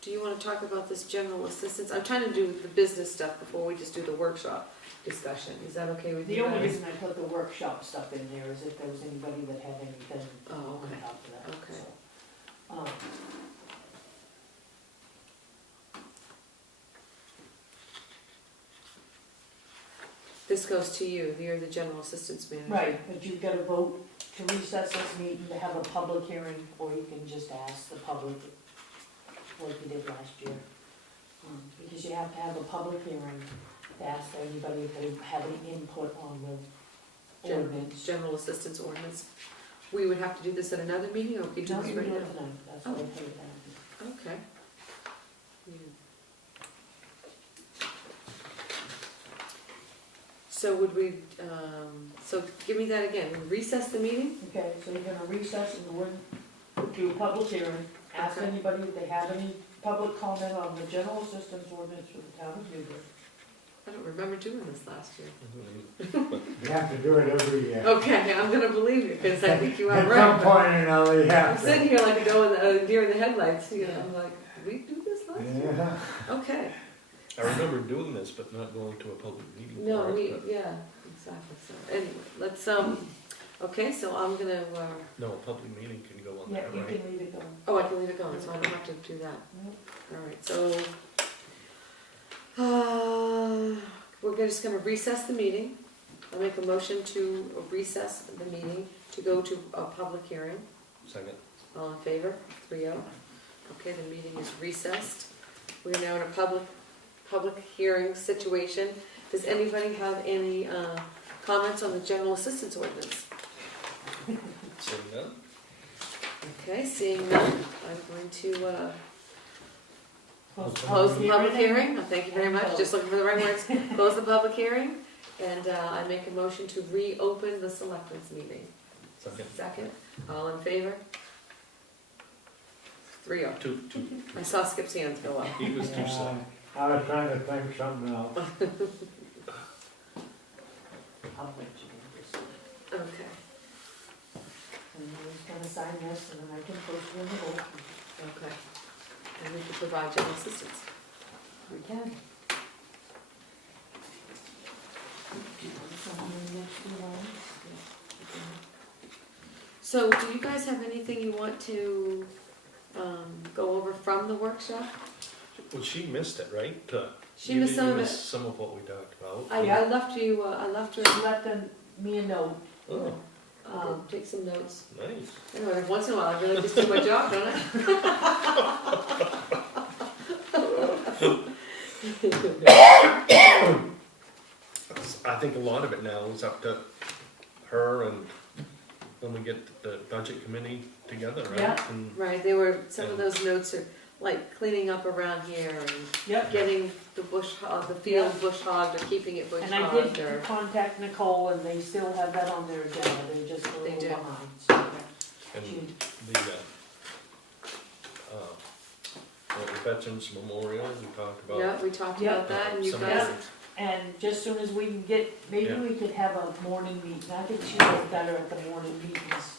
do you wanna talk about this general assistance? I'm trying to do the business stuff before we just do the workshop discussion. Is that okay with The you only guys? reason I put the workshop stuff in there is if there was anybody that had anything Oh, on okay. top of that, Okay. so. This goes to you, you're the general assistance manager. Right, but you've got to vote to recess this meeting to have a public hearing, or you can just ask the public like you did last year. Because you have to have a public hearing to ask anybody if they have any input on the ordinance. General assistance ordinance. We would have to do this at another meeting, or we could do No, this you right do now? it tonight, that's why I put it down. Okay. Yeah. So would we, so give me that again, recess the meeting? Okay, so you're gonna recess and go in, do a public hearing, ask Okay. anybody if they have any public comment on the general assistance ordinance for the town of Newburgh. I don't remember doing this last year. You have to do it every year. Okay, I'm gonna believe you, because I think you are At some right. point or another, you I'm have to. sitting here like a doe in the, deer in the headlights, you know, I'm like, did we do this last year? Yeah. Okay, I remember doing this, but not going to a public meeting. no, for it, we, but- yeah, exactly, so, anyway, let's, okay, so I'm gonna, No, a public meeting can go on Yeah, that, you right? can leave it going. oh, I can leave it going, so I don't have to do that. Nope. Alright, so, we're just gonna recess the meeting. I'll make a motion to recess the meeting to go to a public hearing. Second. All in favor? 3-0. Okay, the meeting is recessed. We are now in a public hearing situation. Does anybody have any comments on the general assistance ordinance? Seeing none? Okay, seeing none, I'm going to Close close the public hearing. hearing. Oh, thank you very much, just looking for the right words. Close the public hearing, and I make a motion to reopen the selectmen's meeting. Second. Second, all in favor? 3-0. Two. I saw Skip's hands go up. He was too slow. I was trying to think something else. I'll let you do this. Okay, And he's gonna sign this, and then I can post it in the book. okay. And we can provide general assistance. We can. Do you want to sign the next few lines? So, do you guys have anything you want to go over from the workshop? Well, she missed it, right? She You missed did- some you of it. missed some of what we talked about. I left you, I left her, Left me a note. Oh, I did take some notes. nice. Anyway, every once in a while, I really just do my job, don't I? I think a lot of it now is up to her and when we get the budget committee together, right? Yeah. And Right, they were, some of those notes are like cleaning up around here and Yep. getting the the field bush hogged or keeping it bush And I hogged did or. contact Nicole, and they still have that on their agenda, they're just a They little do. behind, so. and she- the Veterans Memorial, we talked about. Yeah, we talked Yeah. about that and you some guys, of And just soon as we can get, maybe Yeah. we could have a morning meeting, I think she does better at the morning meetings.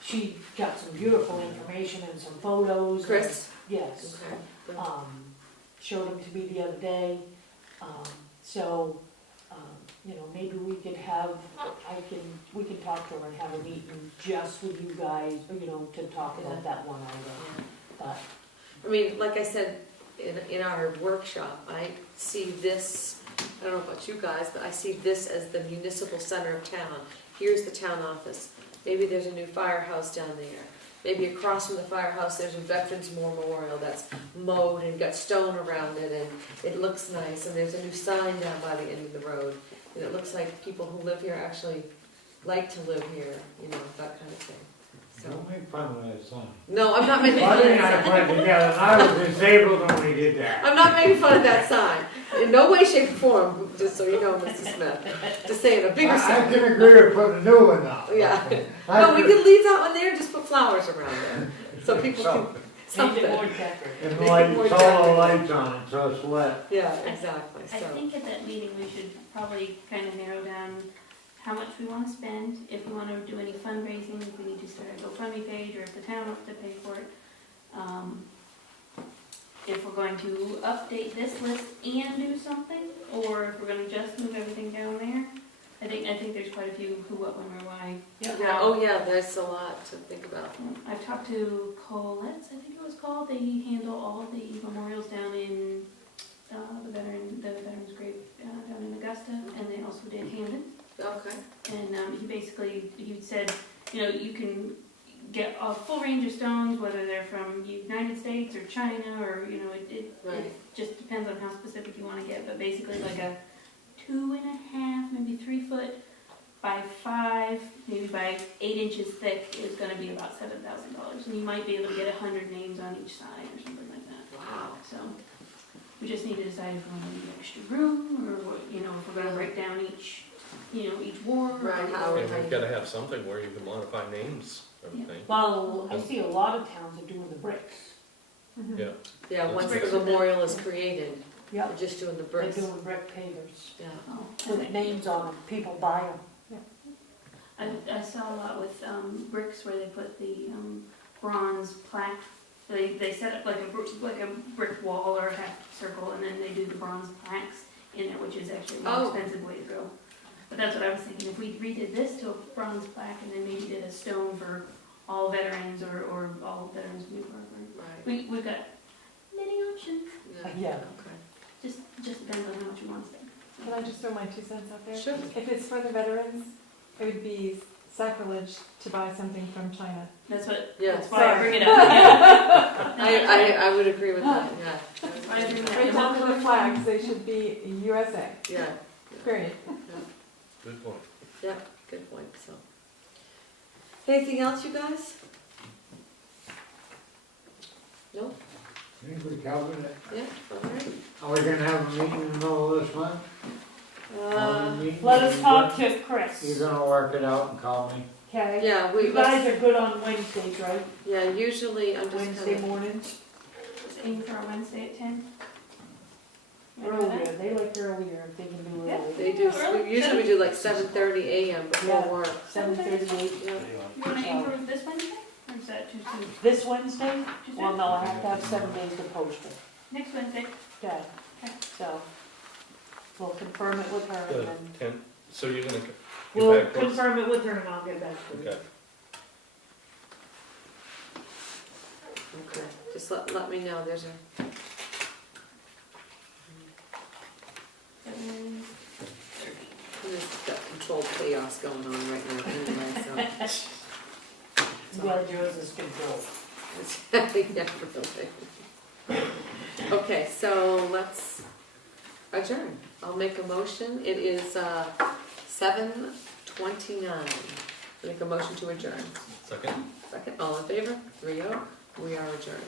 She got some beautiful information and some photos. and- Chris? Yes. Okay. Showed them to me the other day. So, you know, maybe we could have, we can talk to her and have a meeting just with you guys, you know, to talk Yeah. about that one item. Yeah. But, I mean, like I said, in our workshop, I see this, I don't know about you guys, but I see this as the municipal center of town. Here's the town office. Maybe there's a new firehouse down there. Maybe across from the firehouse, there's a Veterans Memorial that's mowed and got stone around it and it looks nice. And there's a new sign down by the end of the road. And it looks like people who live here actually like to live here, you know, that kind of thing. So, Don't make fun of that son. no, I'm not making fun Buddy of and I that sign. put it together, and I was disabled when we did that. I'm not making fun of that sign. In no way, shape, or form, just so you know, Mr. Smith. Just saying, a bigger I sign. can agree with putting a new one up. Yeah. I No, we agree. can leave that one there, just put flowers around there, so people can, Make something. it more decorative. And Make it light, more solar decorative. lights on it, so it's lit. Yeah, exactly, I so, think at that meeting, we should probably kind of narrow down how much we want to spend, if we want to do any fundraising, if we need to start a GoFundMe page, or if the town wants to pay for it. If we're going to update this list and do something, or if we're gonna just move everything down there. I think there's quite a few who, what, when, or why. yeah, oh yeah, there's a lot to think about. I've talked to Colette's, I think it was called, they handle all the memorials down in, the veterans grave, down in Augusta, and they also did Hamden. Okay, And he said, you know, you can get a full range of stones, whether they're from United States or China, or, you know, it right, just depends on how specific you want to get, but basically like a 2.5, maybe 3 foot by 5, maybe by 8 inches thick is going to be about $7,000, and you might be able to get 100 names on each side or something like that. wow. So we just need to decide if we want to need extra room, or what, you know, if we're going to break down each ward. Right, how- And we've gotta have something where you can modify names, I would think. Well, I see a lot of towns are doing the bricks. Mhm. Yeah. Yeah, That's once great. the memorial is created, Yep. they're just doing the They're bricks. doing brick pavers Yeah, Oh, with okay. names on them. People buy them. I saw a lot with bricks where they put the bronze plaque. They set up like a brick wall or a half circle, and then they do the bronze plaques in there, which is actually a more Oh. expensive way to go. But that's what I was thinking. If we redid this to a bronze plaque, and then maybe did a stone for all veterans or all veterans of Newburgh, right, we've got many options. yeah, Yeah. okay. Just depends on how much you want to spend. Can I just throw my 2 cents out there? Sure. If it's for the veterans, it would be sacrilege to buy something from China. That's what. Yeah. That's why I bring it up. Yeah. I would agree with that, yeah. That's why I bring that Right up. down to the flags, they should be USA, Yeah, period. Good point. yeah, good point, so. Anything else, you guys? No? I think we covered it. Yeah, all right. Are we gonna have a meeting in the middle of this month? Let us talk to Chris. You're gonna work it out and call me? Okay? Yeah, You guys are good on Wednesdays, right? yeah, usually I'm just Wednesday kind of, mornings? Just aim for a Wednesday at 10. You wanna do that? Earlier, they like earlier if they can do Yeah. earlier. they do, usually we do like 7:30 a.m. before Yeah. work. 7:38. Yeah. You want to aim for this Wednesday? Or is that too soon? This Wednesday? Too soon? Well, no, I have to have 7 days to post it. Next Wednesday. Okay, Okay. so we'll confirm it with her The and then, 10th, so you're gonna get we'll back to us? confirm it with her and I'll get back to you. Okay. Okay, just let me know, there's a, there's got controlled chaos going on right now anyway, so. I'm glad yours is controlled. Yeah, really. Okay, so let's adjourn. I'll make a motion. It is 7:29. Make a motion to adjourn. Second? Second, all in favor? 3-0. We are adjourned.